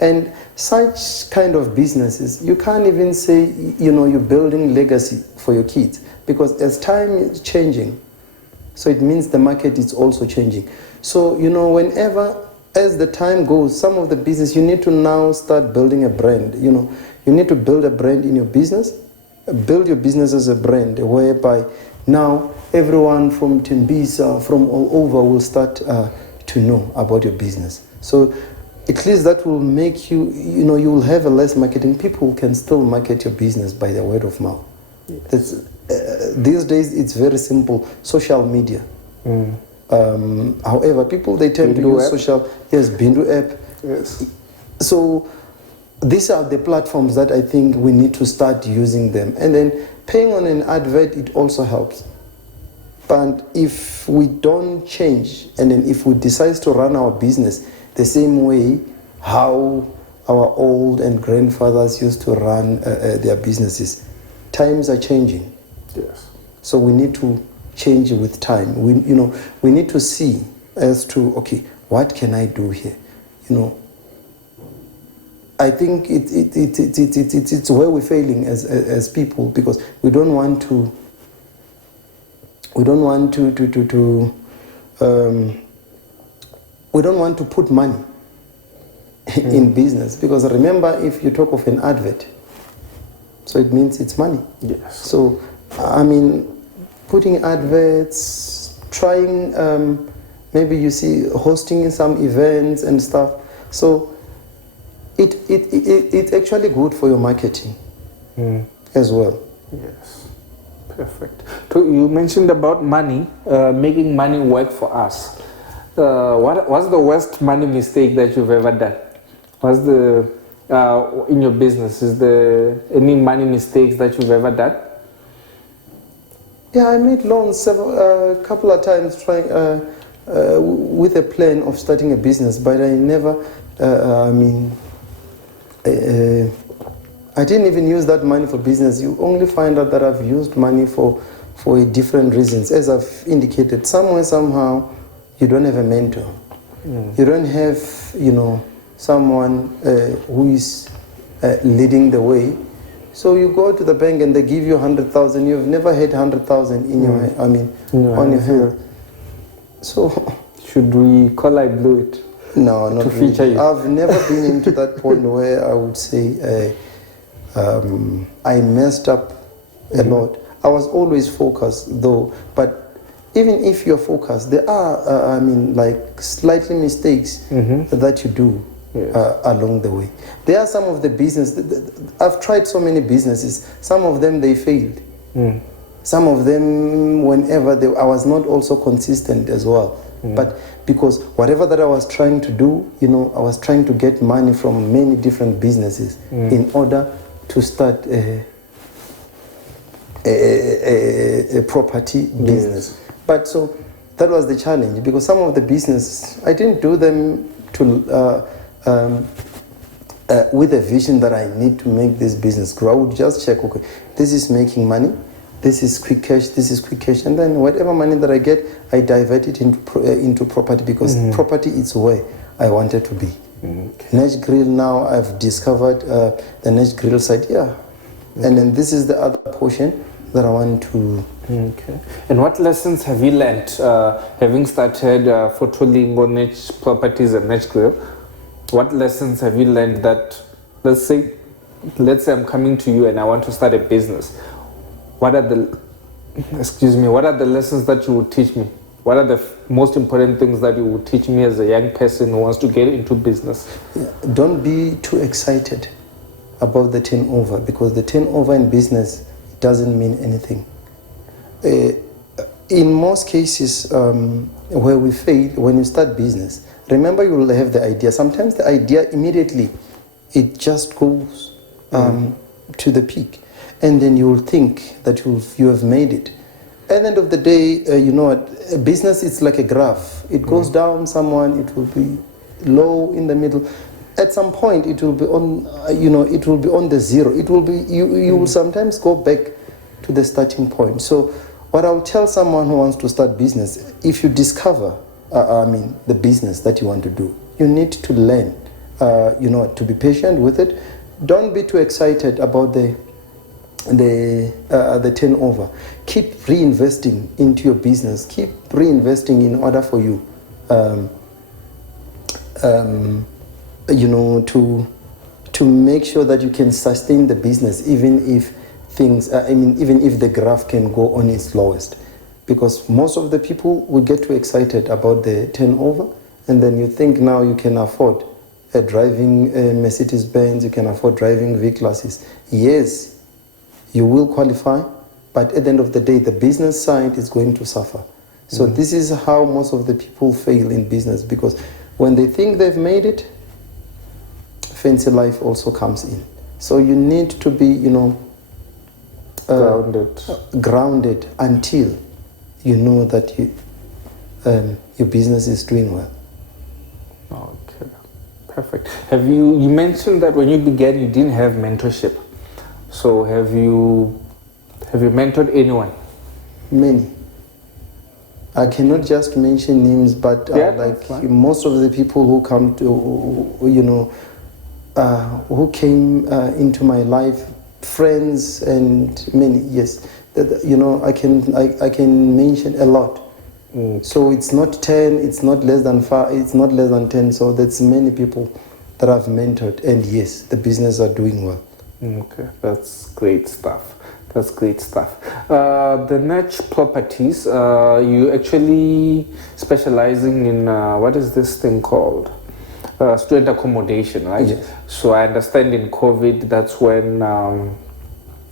And such kind of businesses, you can't even say, you're building legacy for your kids, because as time is changing, so it means the market is also changing. So, whenever, as the time goes, some of the business, you need to now start building a brand. You need to build a brand in your business, build your business as a brand, whereby now everyone from Tembisa, from all over will start to know about your business. So at least that will make you, you will have a less marketing. People can still market your business by the word of mouth. Yes. These days, it's very simple. Social media. However, people, they tend to use Bindu app. Yes. So these are the platforms that I think we need to start using them. And then paying on an advert, it also helps. But if we don't change, and then if we decide to run our business the same way how our old and grandfathers used to run their businesses, times are changing. Yes. So we need to change with time. We need to see as to, okay, what can I do here? I think it's where we're failing as people, because we don't want to put money in business, because remember, if you talk of an advert, so it means it's money. Yes. So putting adverts, trying maybe you see hosting some events and stuff. So it's actually good for your marketing. as well. Yes, perfect. So you mentioned about money, making money work for us. What's the worst money mistake that you've ever done? What's the in your business? Is there any money mistakes that you've ever done? Yeah, I made loans a couple of times trying with a plan of starting a business, but I never. I didn't even use that money for business. You only find out that I've used money for different reasons. As I've indicated, somewhere, somehow, you don't have a mentor. You don't have, someone who is leading the way. So you go to the bank and they give you 100,000. You've never had 100,000 in your, on your hand. So should we call I blew it? No, not to feature really. you. I've never been into that point where I would say I messed up a lot. I was always focused though, but even if you're focused, there are, slightly mistakes that you do along the way. There are some of the business, I've tried so many businesses, some of them they failed. Some of them, whenever I was not also consistent as well. But because whatever that I was trying to do, I was trying to get money from many different businesses in order to start a property business. But so that was the challenge, because some of the businesses, I didn't do them to with a vision that I need to make this business grow. I would just check, okay, this is making money, this is quick cash, this is quick cash, and then whatever money that I get, I divert it into property, because property is where I wanted to be. Netsh Grill, now I've discovered the Netsh Grill side, and then this is the other portion that I want to. Okay. And what lessons have you learned having started Fotolingo, Netsh Properties and Netsh Grill? What lessons have you learned that, let's say I'm coming to you and I want to start a business. What are the lessons that you would teach me? What are the most important things that you would teach me as a young person who wants to get into business? Don't be too excited about the turnover, because the turnover in business doesn't mean anything. In most cases where we fail, when you start business, remember you will have the idea. Sometimes the idea immediately, it just goes to the peak. And then you will think that you have made it. At the end of the day, a business is like a graph. It goes down someone, it will be low in the middle. At some point, it will be on, it will be on the zero. It will be, you will sometimes go back to the starting point. So what I will tell someone who wants to start business, if you discover, the business that you want to do, you need to learn, to be patient with it. Don't be too excited about the turnover. Keep reinvesting into your business. Keep reinvesting in order for you, to make sure that you can sustain the business, even if even if the graph can go on its lowest. Because most of the people will get too excited about the turnover, and then you think now you can afford driving Mercedes-Benz, you can afford driving V-classes. Yes, you will qualify, but at the end of the day, the business side is going to suffer. So this is how most of the people fail in business, because when they think they've made it, fancy life also comes in. So you need to be, grounded until you know that your business is doing well. Okay, perfect. You mentioned that when you began, you didn't have mentorship. So have you mentored anyone? Many. I cannot just mention names, but most of the people who come to, who came into my life, friends and many, yes. I can mention a lot. So it's not 10, it's not less than 5, it's not less than 10. So that's many people that I've mentored, and yes, the business are doing well. Okay, that's great stuff. The Netsh Properties, you actually specializing in what is this thing called? Student accommodation, right? Yes. So I understand in COVID, that's when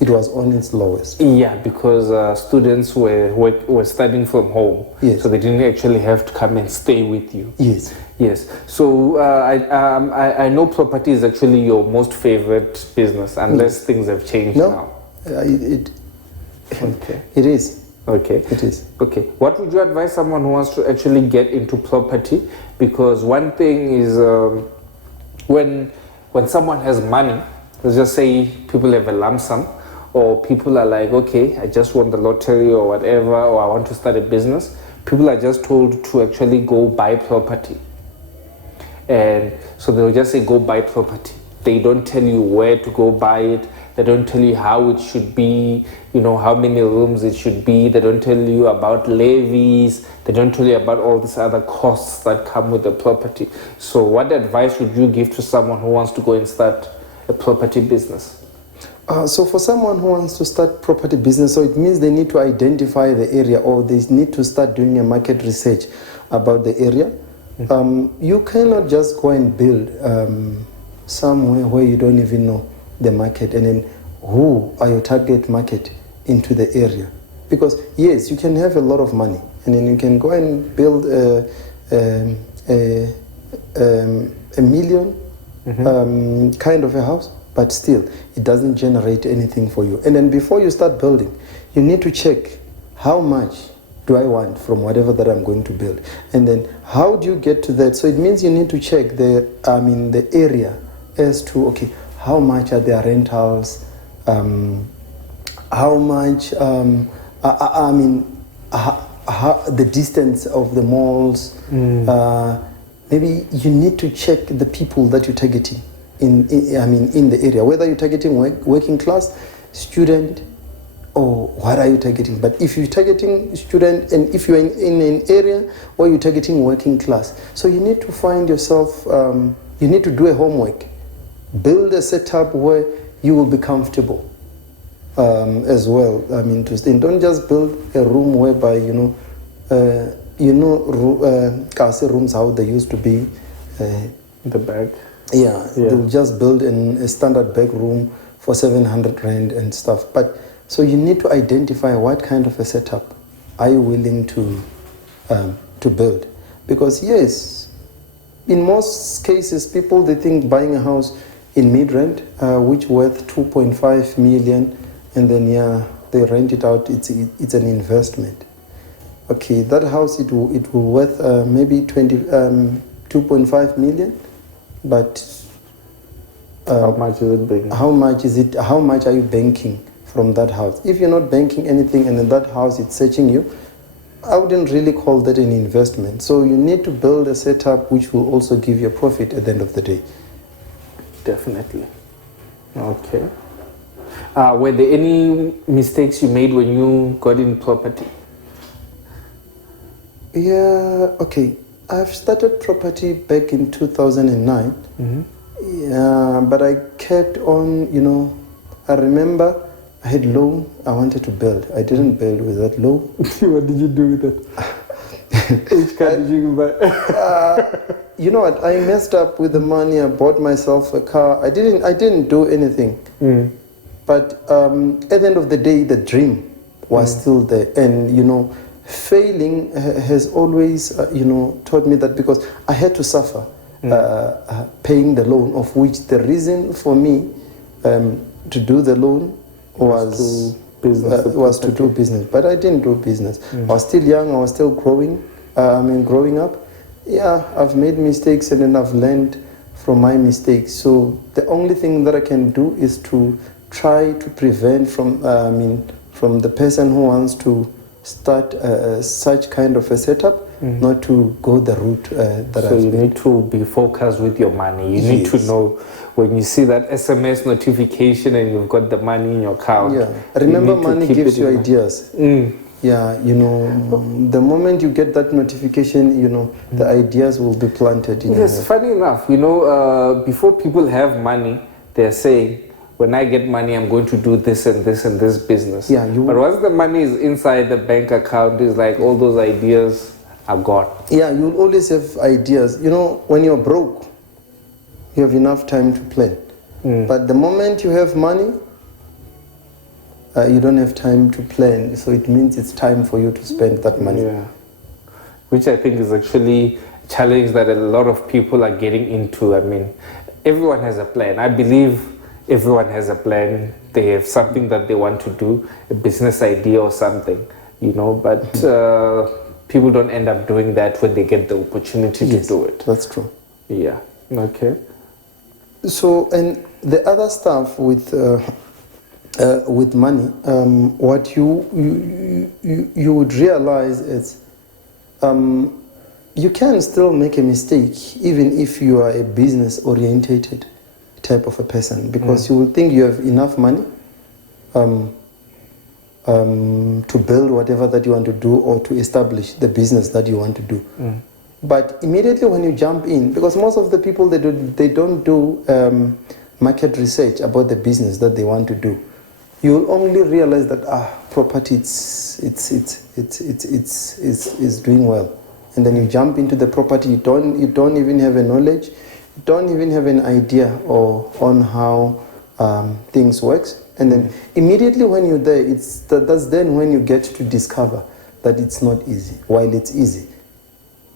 it was on its lowest. Yeah, because students were studying from home, Yes. so they didn't actually have to come and stay with you. Yes. Yes. So I know property is actually your most favorite business, unless things have changed now. It Okay. it is. Okay. It is. Okay. What would you advise someone who wants to actually get into property? Because one thing is when someone has money, let's just say people have a lump sum, or people are like, okay, I just won the lottery or whatever, or I want to start a business. People are just told to actually go buy property. And so they'll just say, go buy property. They don't tell you where to go buy it. They don't tell you how it should be, how many rooms it should be. They don't tell you about levies. They don't tell you about all these other costs that come with the property. So what advice would you give to someone who wants to go and start a property business? So for someone who wants to start property business, so it means they need to identify the area, or they need to start doing a market research about the area. You cannot just go and build somewhere where you don't even know the market, and then who are your target market into the area. Because yes, you can have a lot of money, and then you can go and build a million kind of a house, but still it doesn't generate anything for you. And then before you start building, you need to check how much do I want from whatever that I'm going to build, and then how do you get to that. So it means you need to check the area as to, okay, how much are their rentals, how much the distance of the malls. Maybe you need to check the people that you're targeting in the area, whether you're targeting working class, student, or what are you targeting. But if you're targeting student, and if you're in an area where you're targeting working class, so you need to find yourself, you need to do a homework, build a setup where you will be comfortable as well. To stay. Don't just build a room whereby rooms how they used to be. The back. Yeah, they'll just build a standard back room for 700 rand and stuff. But so you need to identify what kind of a setup are you willing to build, because yes, in most cases people, they think buying a house in mid-rent, which worth 2.5 million, and then they rent it out. It's an investment. Okay, that house it will worth maybe 2.5 million, but how much is it banking? How much are you banking from that house? If you're not banking anything, and then that house is searching you, I wouldn't really call that an investment. So you need to build a setup which will also give you a profit at the end of the day. Definitely. Okay. Were there any mistakes you made when you got in property? Yeah, okay. I've started property back in 2009. Yeah, but I kept on, I remember I had loan I wanted to build. I didn't build with that loan. What did you do with it? Which car did you buy? You know what? I messed up with the money. I bought myself a car. I didn't do anything. But at the end of the day, the dream was still there. And, failing has always, taught me that, because I had to suffer paying the loan, of which the reason for me to do the loan was to do business. But I didn't do business. I was still young. I was still growing. Growing up. Yeah, I've made mistakes, and then I've learned from my mistakes. So the only thing that I can do is to try to prevent from the person who wants to start such kind of a setup, not to go the route that I've you need to be focused with your money. You need to know when you see that SMS notification and you've got the money in your account. Yeah, remember, money gives you ideas. Yeah, the moment you get that notification, the ideas will be planted in your head. Yes, funny enough, before people have money, they're saying, when I get money, I'm going to do this and this and this business. Yeah, but once the money is inside the bank account, it's like all those ideas are gone. Yeah, you'll always have ideas. When you're broke, you have enough time to plan. But the moment you have money, you don't have time to plan. So it means it's time for you to spend that money. Yeah. Which I think is actually a challenge that a lot of people are getting into. I mean, everyone has a plan. I believe everyone has a plan. They have something that they want to do, a business idea or something, but people don't end up doing that when they get the opportunity to do it. That's true. Yeah. Okay. So, and the other stuff with money, what you would realize is you can still make a mistake even if you are a business orientated type of a person, because you will think you have enough money to build whatever that you want to do or to establish the business that you want to do. But immediately when you jump in, because most of the people they don't do market research about the business that they want to do, you will only realize that property it's doing well, and then you jump into the property. You don't even have a knowledge, you don't even have an idea on how things works, and then immediately when you're there, that's then when you get to discover that it's not easy. While it's easy,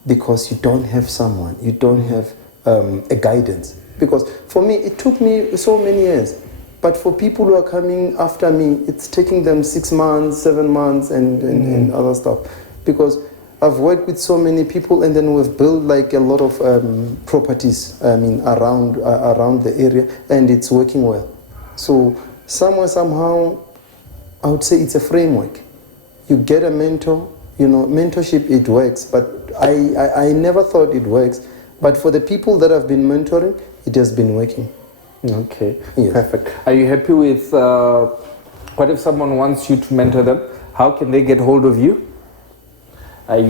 because you don't have someone, you don't have a guidance. Because for me, it took me so many years. But for people who are coming after me, it's taking them 6 months, 7 months, and other stuff. Because I've worked with so many people, and then we've built like a lot of properties, around the area, and it's working well. So somehow, I would say it's a framework. You get a mentor, mentorship, it works, but I never thought it works. But for the people that I've been mentoring, it has been working. Okay, yes. Perfect. Are you happy with, what if someone wants you to mentor them? How can they get hold of you? We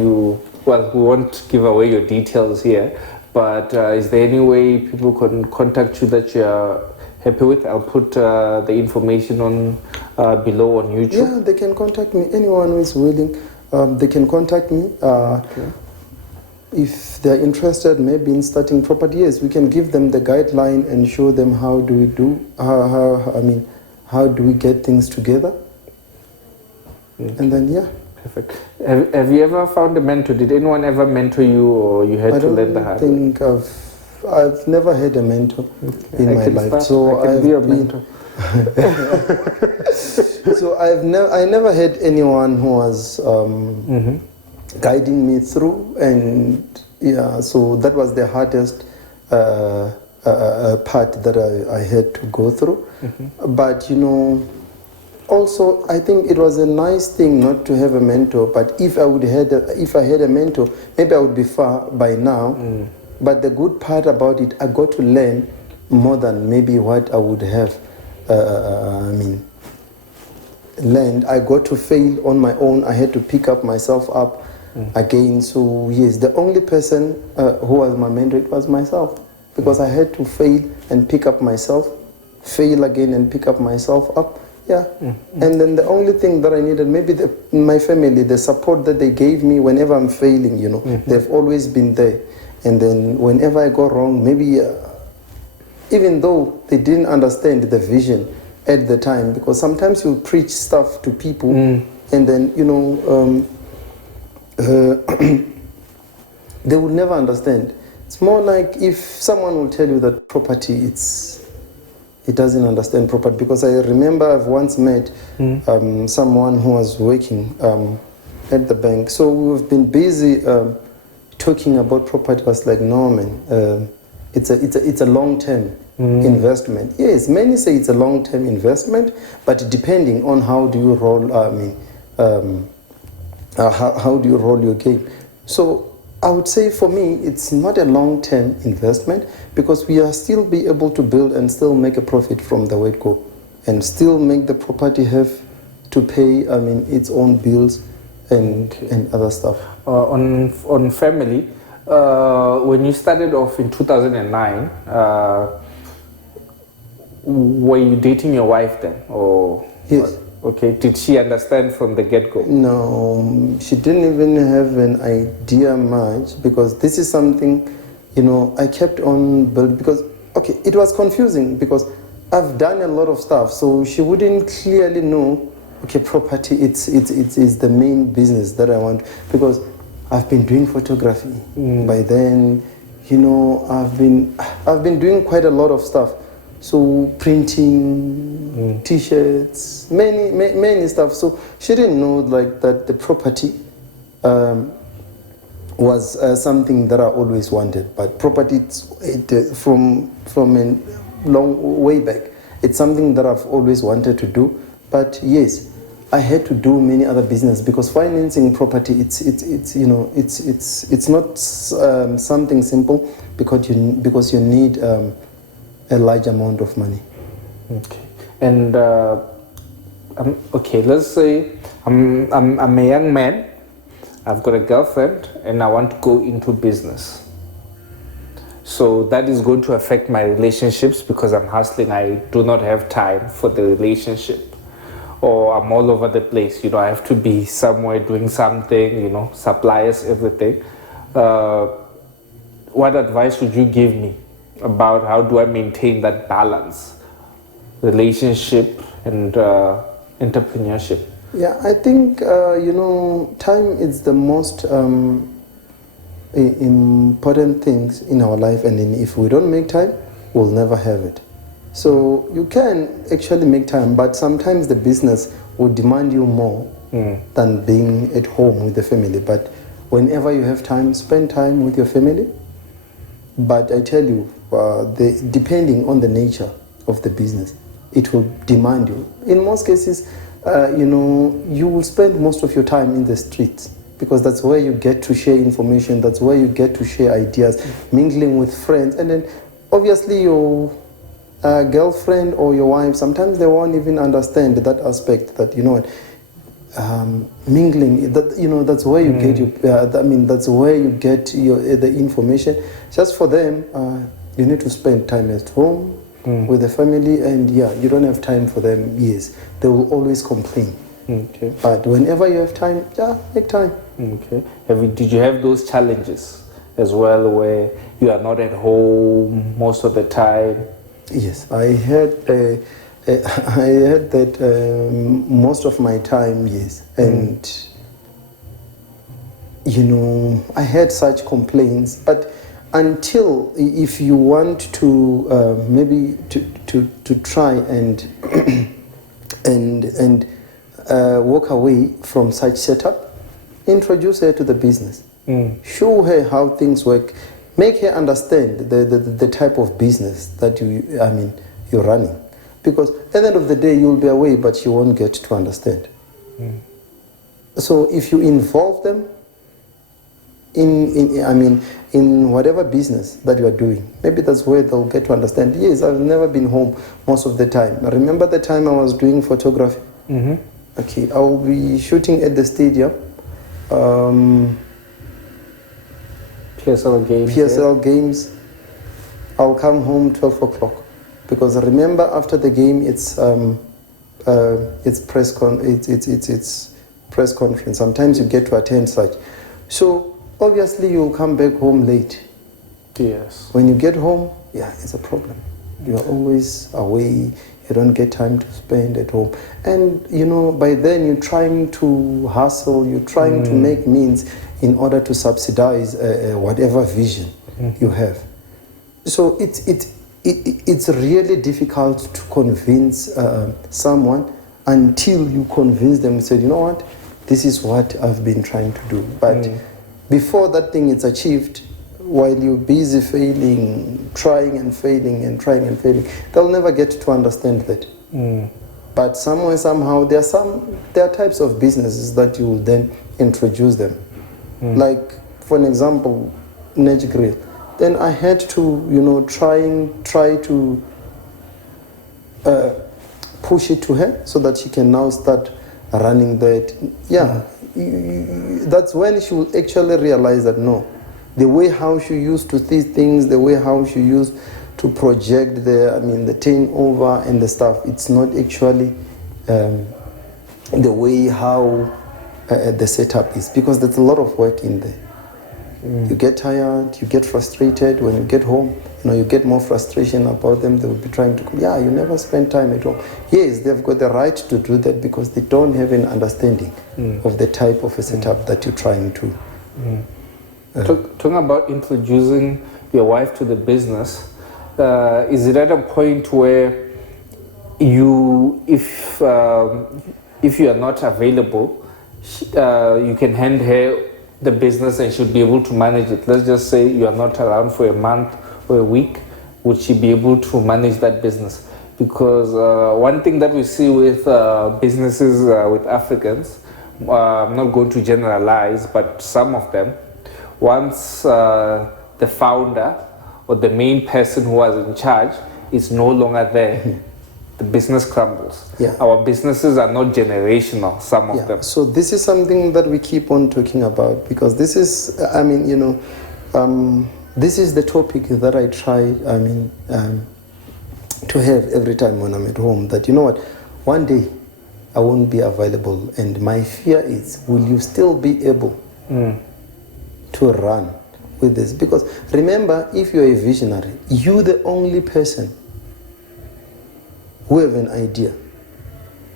won't give away your details here, but is there any way people can contact you that you're happy with? I'll put the information on below on YouTube. Yeah, they can contact me. Anyone who is willing, they can contact me. Okay. If they're interested maybe in starting property, yes, we can give them the guideline and show them how do we get things together. Okay. And then, yeah. Perfect. Have you ever found a mentor? Did anyone ever mentor you, or you had to learn the hard way? I think I've never had a mentor in my life. So I can be a mentor. So I never had anyone who was guiding me through, and so that was the hardest part that I had to go through. But also I think it was a nice thing not to have a mentor. But if I had a mentor, maybe I would be far by now. But the good part about it, I got to learn more than maybe what I would have learned. I got to fail on my own. I had to pick up myself up again. So yes, the only person who was my mentor, it was myself, because I had to fail and pick up myself, fail again and pick up myself up. And then the only thing that I needed, maybe my family, the support that they gave me whenever I'm failing, they've always been there. And then whenever I go wrong, maybe even though they didn't understand the vision at the time, because sometimes you preach stuff to people and then they will never understand. It's more like if someone will tell you that property, it doesn't understand property. Because I remember I've once met someone who was working at the bank. So we've been busy talking about property. I was like, no man, it's a long-term investment. Yes, many say it's a long-term investment, but depending on how do you roll, how do you roll your game? So I would say for me, it's not a long-term investment, because we are still be able to build and still make a profit from the word go, and still make the property have to pay, its own bills and other stuff. On family, when you started off in 2009, were you dating your wife then, or? Yes. Okay, did she understand from the get-go? No, she didn't even have an idea much, because this is something, I kept on building, because, it was confusing, because I've done a lot of stuff, so she wouldn't clearly know okay, property, it's the main business that I want, because I've been doing photography. By then, you know, I've been doing quite a lot of stuff. So printing, T-shirts, many stuff. So she didn't know like that the property was something that I always wanted. But property, from a long way back, it's something that I've always wanted to do. But yes, I had to do many other business, because financing property, it's not something simple, because you need a large amount of money. Okay. And okay, let's say I'm a young man, I've got a girlfriend, and I want to go into business. So that is going to affect my relationships, because I'm hustling. I do not have time for the relationship, or I'm all over the place. You know, I have to be somewhere doing something, you know, suppliers, everything. What advice would you give me about how do I maintain that balance, relationship and entrepreneurship? Yeah, I think, time is the most important things in our life, and if we don't make time, we'll never have it. So you can actually make time, but sometimes the business will demand you more than being at home with the family. But whenever you have time, spend time with your family. But I tell you, depending on the nature of the business, it will demand you. In most cases, you will spend most of your time in the streets, because that's where you get to share information, that's where you get to share ideas, mingling with friends. And then obviously your girlfriend or your wife, sometimes they won't even understand that aspect, that, you know what, mingling, that, you know, that's where you get your, that's where you get the information. Just for them, you need to spend time at home with the family, and you don't have time for them. Yes, they will always complain. Okay. But whenever you have time, make time. Okay. Did you have those challenges as well, where you are not at home most of the time? Yes, I had that most of my time. Yes, and I had such complaints, but until, if you want to maybe to try and and walk away from such setup, introduce her to the business. Show her how things work. Make her understand the type of business that you're running. Because at the end of the day, you'll be away, but she won't get to understand. So if you involve them in whatever business that you are doing, maybe that's where they'll get to understand. Yes, I've never been home most of the time. I remember the time I was doing photography. Okay, I'll be shooting at the stadium. PSL games. I'll come home 12 o'clock, because remember, after the game, it's press conference. Sometimes you get to attend such. So obviously you'll come back home late. Yes. When you get home, it's a problem. You're always away. You don't get time to spend at home. And, by then you're trying to hustle, you're trying to make means in order to subsidize whatever vision you have. So it's really difficult to convince someone until you convince them and say, you know what, this is what I've been trying to do. But before that thing is achieved, while you're busy failing, trying and failing and trying and failing, they'll never get to understand that. But somewhere, somehow, there are types of businesses that you will then introduce them. Like, for an example, Netsh Grill. Then I had to, try to push it to her so that she can now start running that. That's when she will actually realize that, no, the way how she used to see things, the way how she used to project the turnover and the stuff, it's not actually the way how the setup is, because there's a lot of work in there. You get tired, you get frustrated. When you get home, you get more frustration about them. They will be trying to, you never spend time at home. Yes, they've got the right to do that because they don't have an understanding of the type of a setup that you're trying to. Talking about introducing your wife to the business, is it at a point where if you are not available, you can hand her the business and she'll be able to manage it? Let's just say you are not around for a month or a week, would she be able to manage that business? Because one thing that we see with businesses with Africans, I'm not going to generalize, but some of them, once the founder or the main person who was in charge is no longer there, the business crumbles. Yeah. Our businesses are not generational, some of them. So this is something that we keep on talking about, because this is, this is the topic that I try, to have every time when I'm at home, that, you know what, one day I won't be available, and my fear is, will you still be able to run with this? Because remember, if you're a visionary, you're the only person who have an idea.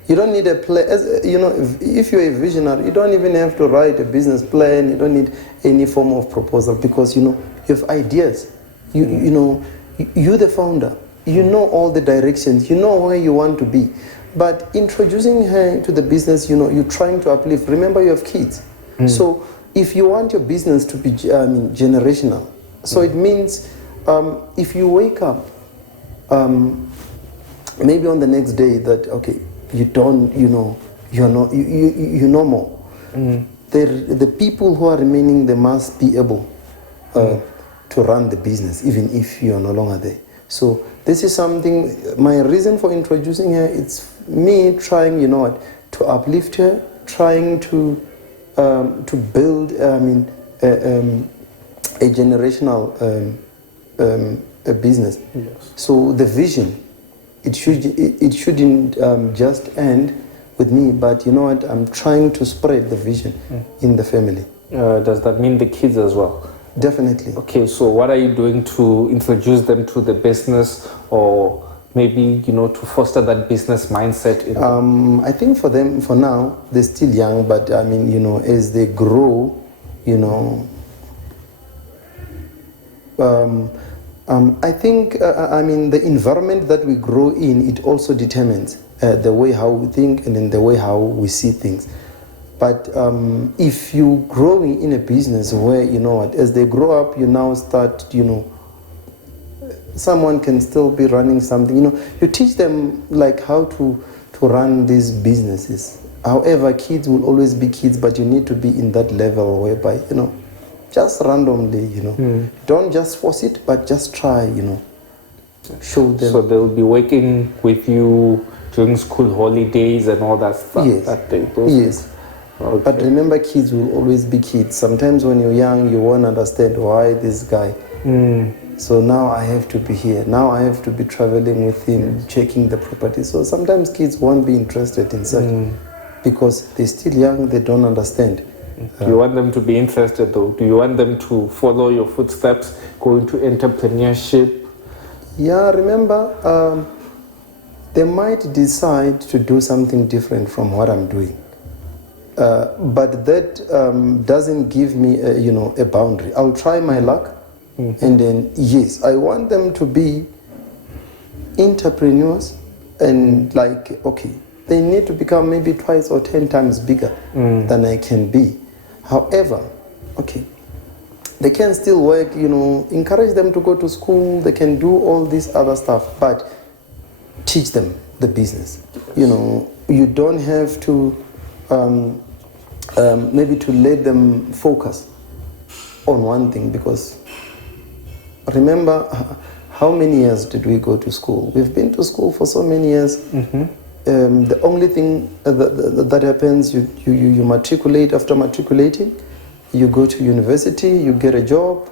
You don't need a plan. If you're a visionary, you don't even have to write a business plan. You don't need any form of proposal, because you have ideas. You're the founder. You know all the directions. You know where you want to be. But introducing her to the business, you're trying to uplift. Remember, you have kids. So if you want your business to be generational, so it means if you wake up maybe on the next day that, okay, you don't, you know more. The people who are remaining, they must be able to run the business, even if you are no longer there. So this is something, my reason for introducing her, it's me trying, to uplift her, trying to build, a generational a business. Yes. So the vision, it shouldn't just end with me, but you know what, I'm trying to spread the vision in the family. Does that mean the kids as well? Definitely. Okay, so what are you doing to introduce them to the business, or maybe, to foster that business mindset? I think for them, for now, they're still young, but as they grow, I think, the environment that we grow in, it also determines the way how we think and in the way how we see things. But if you're growing in a business where, as they grow up, you now start, someone can still be running something, you teach them like how to run these businesses. However, kids will always be kids, but you need to be in that level whereby, just randomly, don't just force it, but just try, show them. So they'll be working with you during school holidays and all that stuff. Yes. That day. Yes. Okay. But remember, kids will always be kids. Sometimes when you're young, you won't understand why this guy. So now I have to be here. Now I have to be traveling with him, checking the property. So sometimes kids won't be interested in such because they're still young, they don't understand. Do you want them to be interested though? Do you want them to follow your footsteps, go into entrepreneurship? Yeah, remember, they might decide to do something different from what I'm doing. But that doesn't give me, a boundary. I'll try my luck, and then, yes, I want them to be entrepreneurs, and they need to become maybe twice or 10 times bigger than I can be. However, they can still work, encourage them to go to school, they can do all this other stuff, but teach them the business. You don't have to maybe to let them focus on one thing, because remember, how many years did we go to school? We've been to school for so many years. The only thing that happens, you matriculate. After matriculating, you go to university, you get a job.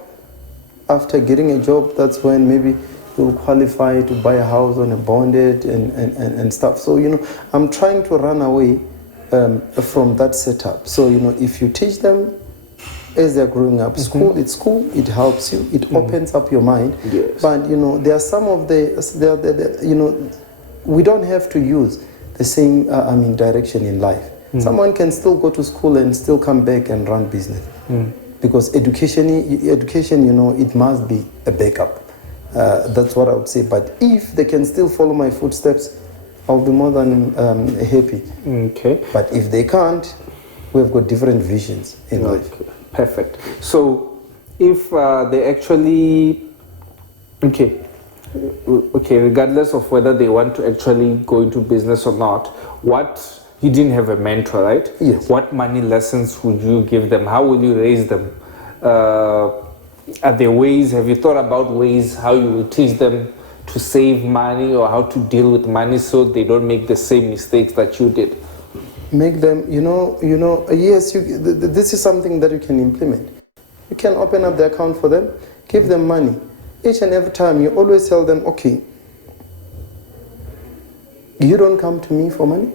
After getting a job, that's when maybe you'll qualify to buy a house on a bonded and stuff. So, I'm trying to run away from that setup. So, if you teach them as they're growing up. It's school, it helps you, it opens up your mind. Yes. But, there are some of we don't have to use the same, direction in life. Someone can still go to school and still come back and run business. Because education, it must be a backup. That's what I would say. But if they can still follow my footsteps, I'll be more than happy. Okay. But if they can't, we've got different visions in life. Perfect. So if they actually, regardless of whether they want to actually go into business or not, you didn't have a mentor, right? Yes. What money lessons would you give them? How will you raise them? Are there ways, have you thought about ways how you will teach them to save money or how to deal with money so they don't make the same mistakes that you did? Make them, yes, this is something that you can implement. You can open up the account for them, give them money. Each and every time, you always tell them, okay, you don't come to me for money.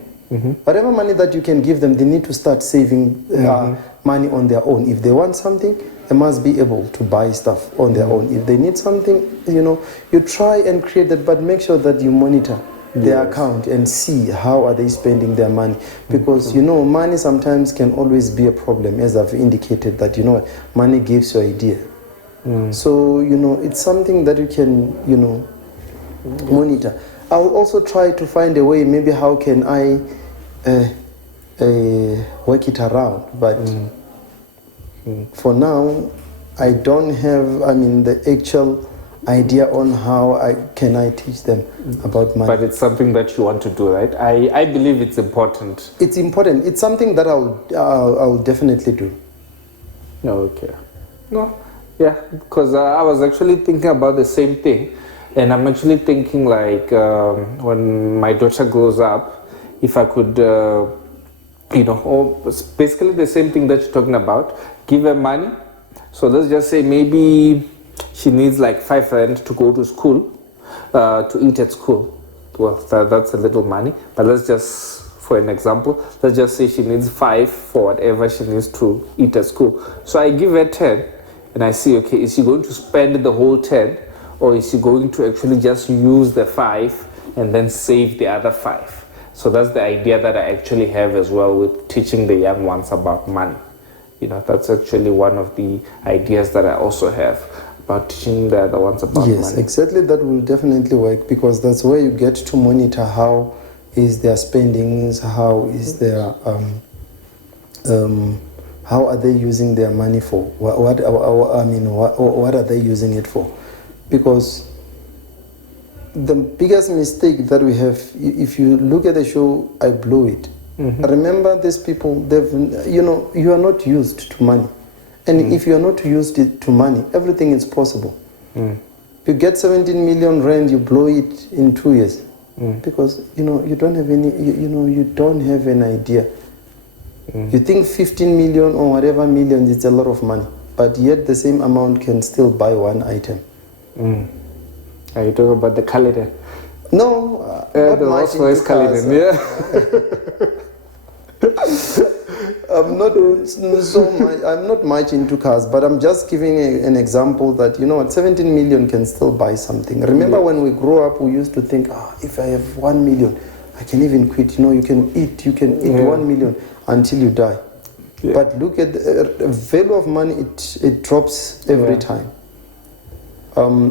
Whatever money that you can give them, they need to start saving money on their own. If they want something, they must be able to buy stuff on their own. If they need something, you try and create that, but make sure that you monitor their account and see how are they spending their money. Because, money sometimes can always be a problem, as I've indicated that, money gives you idea. So, it's something that you can, monitor. I'll also try to find a way, maybe how can I work it around. But for now, I don't have, the actual idea on how I teach them about money. But it's something that you want to do, right? I believe it's important. It's important. It's something that I'll definitely do. Okay. No, yeah, because I was actually thinking about the same thing. And I'm actually thinking like when my daughter grows up, if I could, basically the same thing that you're talking about, give her money. So let's just say maybe she needs like 5 rand to go to school, to eat at school. Well, that's a little money, but let's just, for an example, let's just say she needs 5 for whatever she needs to eat at school. So I give her 10 and I see, okay, is she going to spend the whole 10? Or is she going to actually just use the 5 and then save the other 5? So that's the idea that I actually have as well with teaching the young ones about money. That's actually one of the ideas that I also have about teaching the other ones about money. Yes, exactly. That will definitely work, because that's where you get to monitor how is their spendings, how is their how are they using their money for? What are they using it for? Because the biggest mistake that we have, if you look at the show, I Blew It. Remember, these people, you are not used to money. And if you are not used to money, everything is possible. You get 17 million rand, you blow it in 2 years. Because, you don't have any, you don't have an idea. You think 15 million or whatever millions, it's a lot of money. But yet the same amount can still buy one item. Are you talking about the calendar? No, the Rolls-Royce calendar. Yeah. I'm not much into cars, but I'm just giving an example that 17 million can still buy something. Remember when we grew up, we used to think, if I have 1 million, I can even quit. You can eat 1 million until you die. Yeah. But look at the value of money; it drops every time.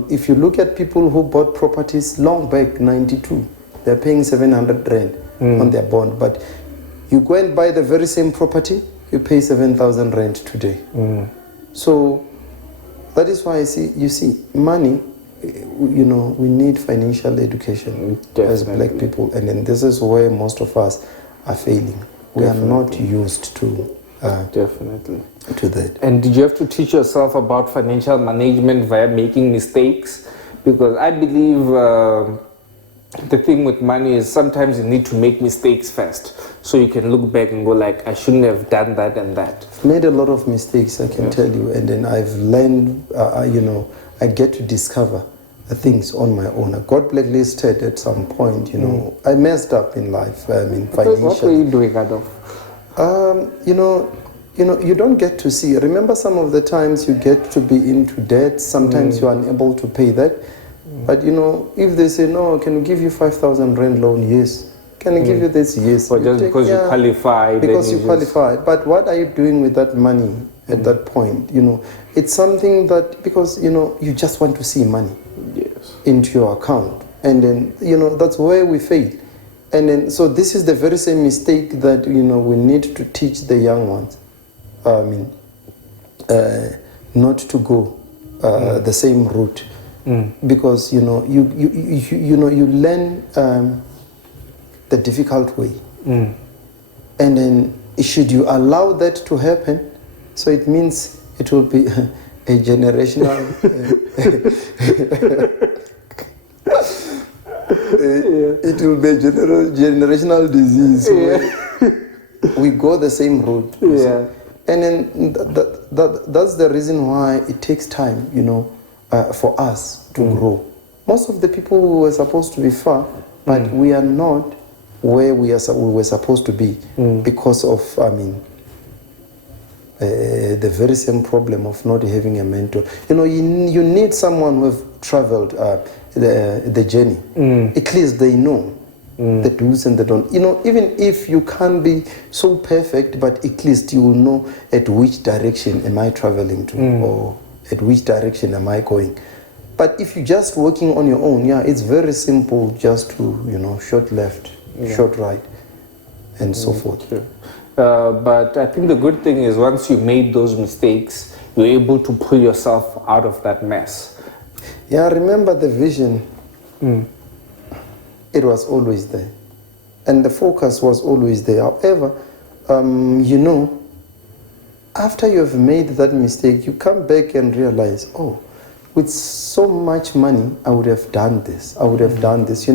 If you look at people who bought properties long back, 92, they're paying 700 rand on their bond. But you go and buy the very same property, you pay 7,000 rand today. So that is why you see, money, we need financial education as black people. And then this is where most of us are failing. We are not used to to that. And did you have to teach yourself about financial management via making mistakes? Because I believe the thing with money is sometimes you need to make mistakes first, so you can look back and go like, I shouldn't have done that and that. I've made a lot of mistakes, I can tell you, and then I've learned, I get to discover things on my own. I got blacklisted at some point, I messed up in life, financially. What were you doing, Adolf? you don't get to see. Remember, some of the times you get to be into debt. Sometimes you're unable to pay that. But if they say, no, can we give you 5,000 rand loan? Yes. Can I give you this? Yes. Or just because you qualify. Because you qualify. But what are you doing with that money at that point? It's something that, because, you just want to see money into your account. And then, that's where we fail. And then, so this is the very same mistake that, we need to teach the young ones. Not to go the same route. Because, you learn the difficult way. And then, should you allow that to happen, so it means it will be a generational... It will be a generational disease where we go the same route. And then that's the reason why it takes time, for us to grow. Most of the people who were supposed to be far, but we are not where we were supposed to be because of, the very same problem of not having a mentor. You need someone who have traveled the journey. At least they know the do's and the don'ts. Even if you can't be so perfect, but at least you will know at which direction am I traveling to, or at which direction am I going. But if you're just working on your own, it's very simple just to, short left, short right, and so forth. Sure. But I think the good thing is once you made those mistakes, you're able to pull yourself out of that mess. Remember the vision. It was always there. And the focus was always there. However, after you have made that mistake, you come back and realize, with so much money, I would have done this. I would have done this.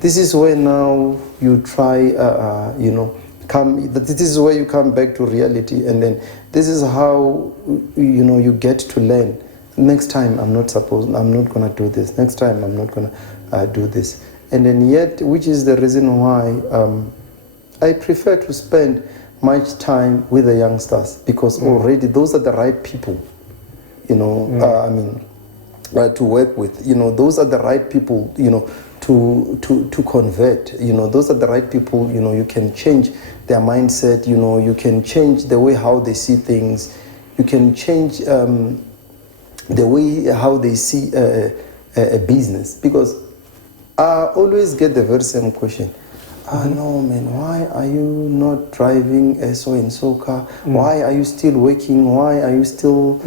This is where now you try, this is where you come back to reality. And then this is how, you get to learn. Next time, I'm not going to do this. Next time, I'm not going to do this. And then yet, which is the reason why I prefer to spend much time with the youngsters, because already those are the right people, to work with. Those are the right people, to convert. Those are the right people, you can change their mindset, you can change the way how they see things. You can change the way how they see a business. Because I always get the very same question. No, man, why are you not driving a so-and-so car? Why are you still working? Why are you still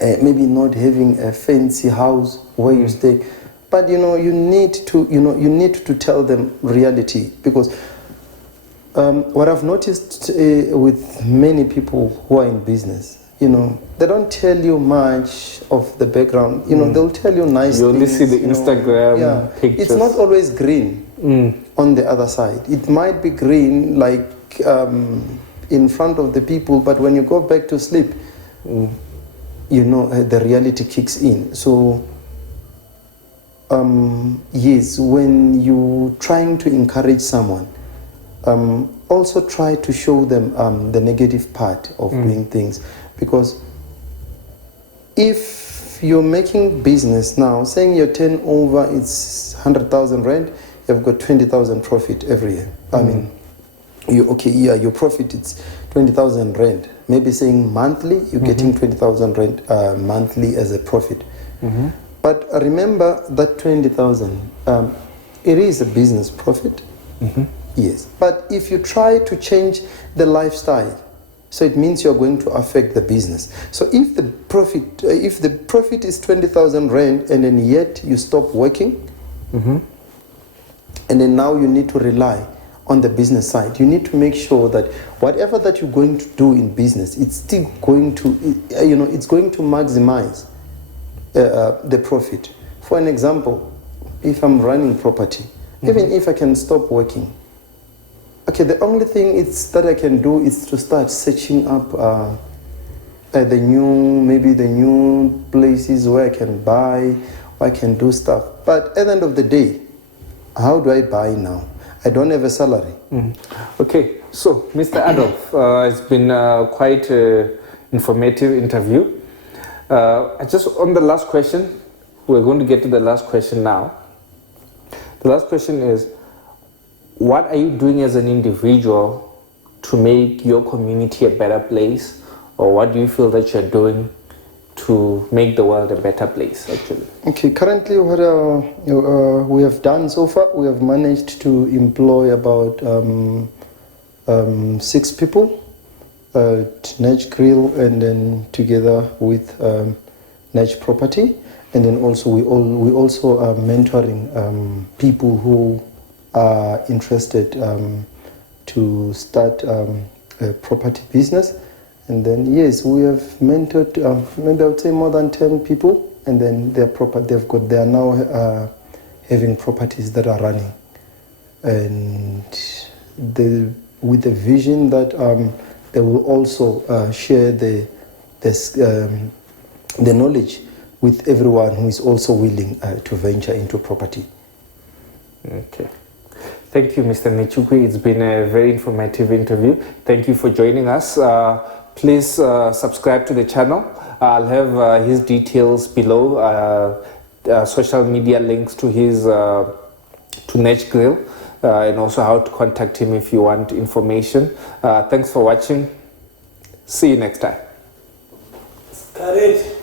maybe not having a fancy house where you stay? But, you need to tell them reality. Because what I've noticed with many people who are in business, they don't tell you much of the background. They'll tell you nice things. You only see the Instagram pictures. It's not always green on the other side. It might be green like in front of the people, but when you go back to sleep, the reality kicks in. So, yes, when you're trying to encourage someone, also try to show them the negative part of doing things. Because if you're making business now, saying your turnover is 100,000 rand, you've got 20,000 profit every year. Your profit is 20,000 rand. Maybe saying monthly, you're getting 20,000 rand monthly as a profit. But remember that 20,000, it is a business profit. Yes. But if you try to change the lifestyle, so it means you're going to affect the business. So if the profit is 20,000 rand, and then yet you stop working, and then now you need to rely on the business side, you need to make sure that whatever that you're going to do in business, it's still going to, it's going to maximize the profit. For an example, if I'm running property, even if I can stop working, the only thing that I can do is to start searching up the new places where I can buy, where I can do stuff. But at the end of the day, how do I buy now? I don't have a salary. Okay, So, Mr. Adolf, it's been quite an informative interview. Just on the last question, we're going to get to the last question now. The last question is, what are you doing as an individual to make your community a better place? Or what do you feel that you're doing to make the world a better place, actually? Okay, currently what we have done so far, we have managed to employ about 6 people at Netsh Grill, and then together with Netsh Property, and then also we also are mentoring people who are interested to start a property business. And then yes, we have mentored maybe I would say more than 10 people, and then they are now having properties that are running, and with the vision that they will also share the knowledge with everyone who is also willing to venture into property. Okay. Thank you, Mr. Netshiukhwi. It's been a very informative interview. Thank you for joining us. Please subscribe to the channel. I'll have his details below, social media links to his to Netsh Grill, and also how to contact him if you want information. Thanks for watching. See you next time. Got it.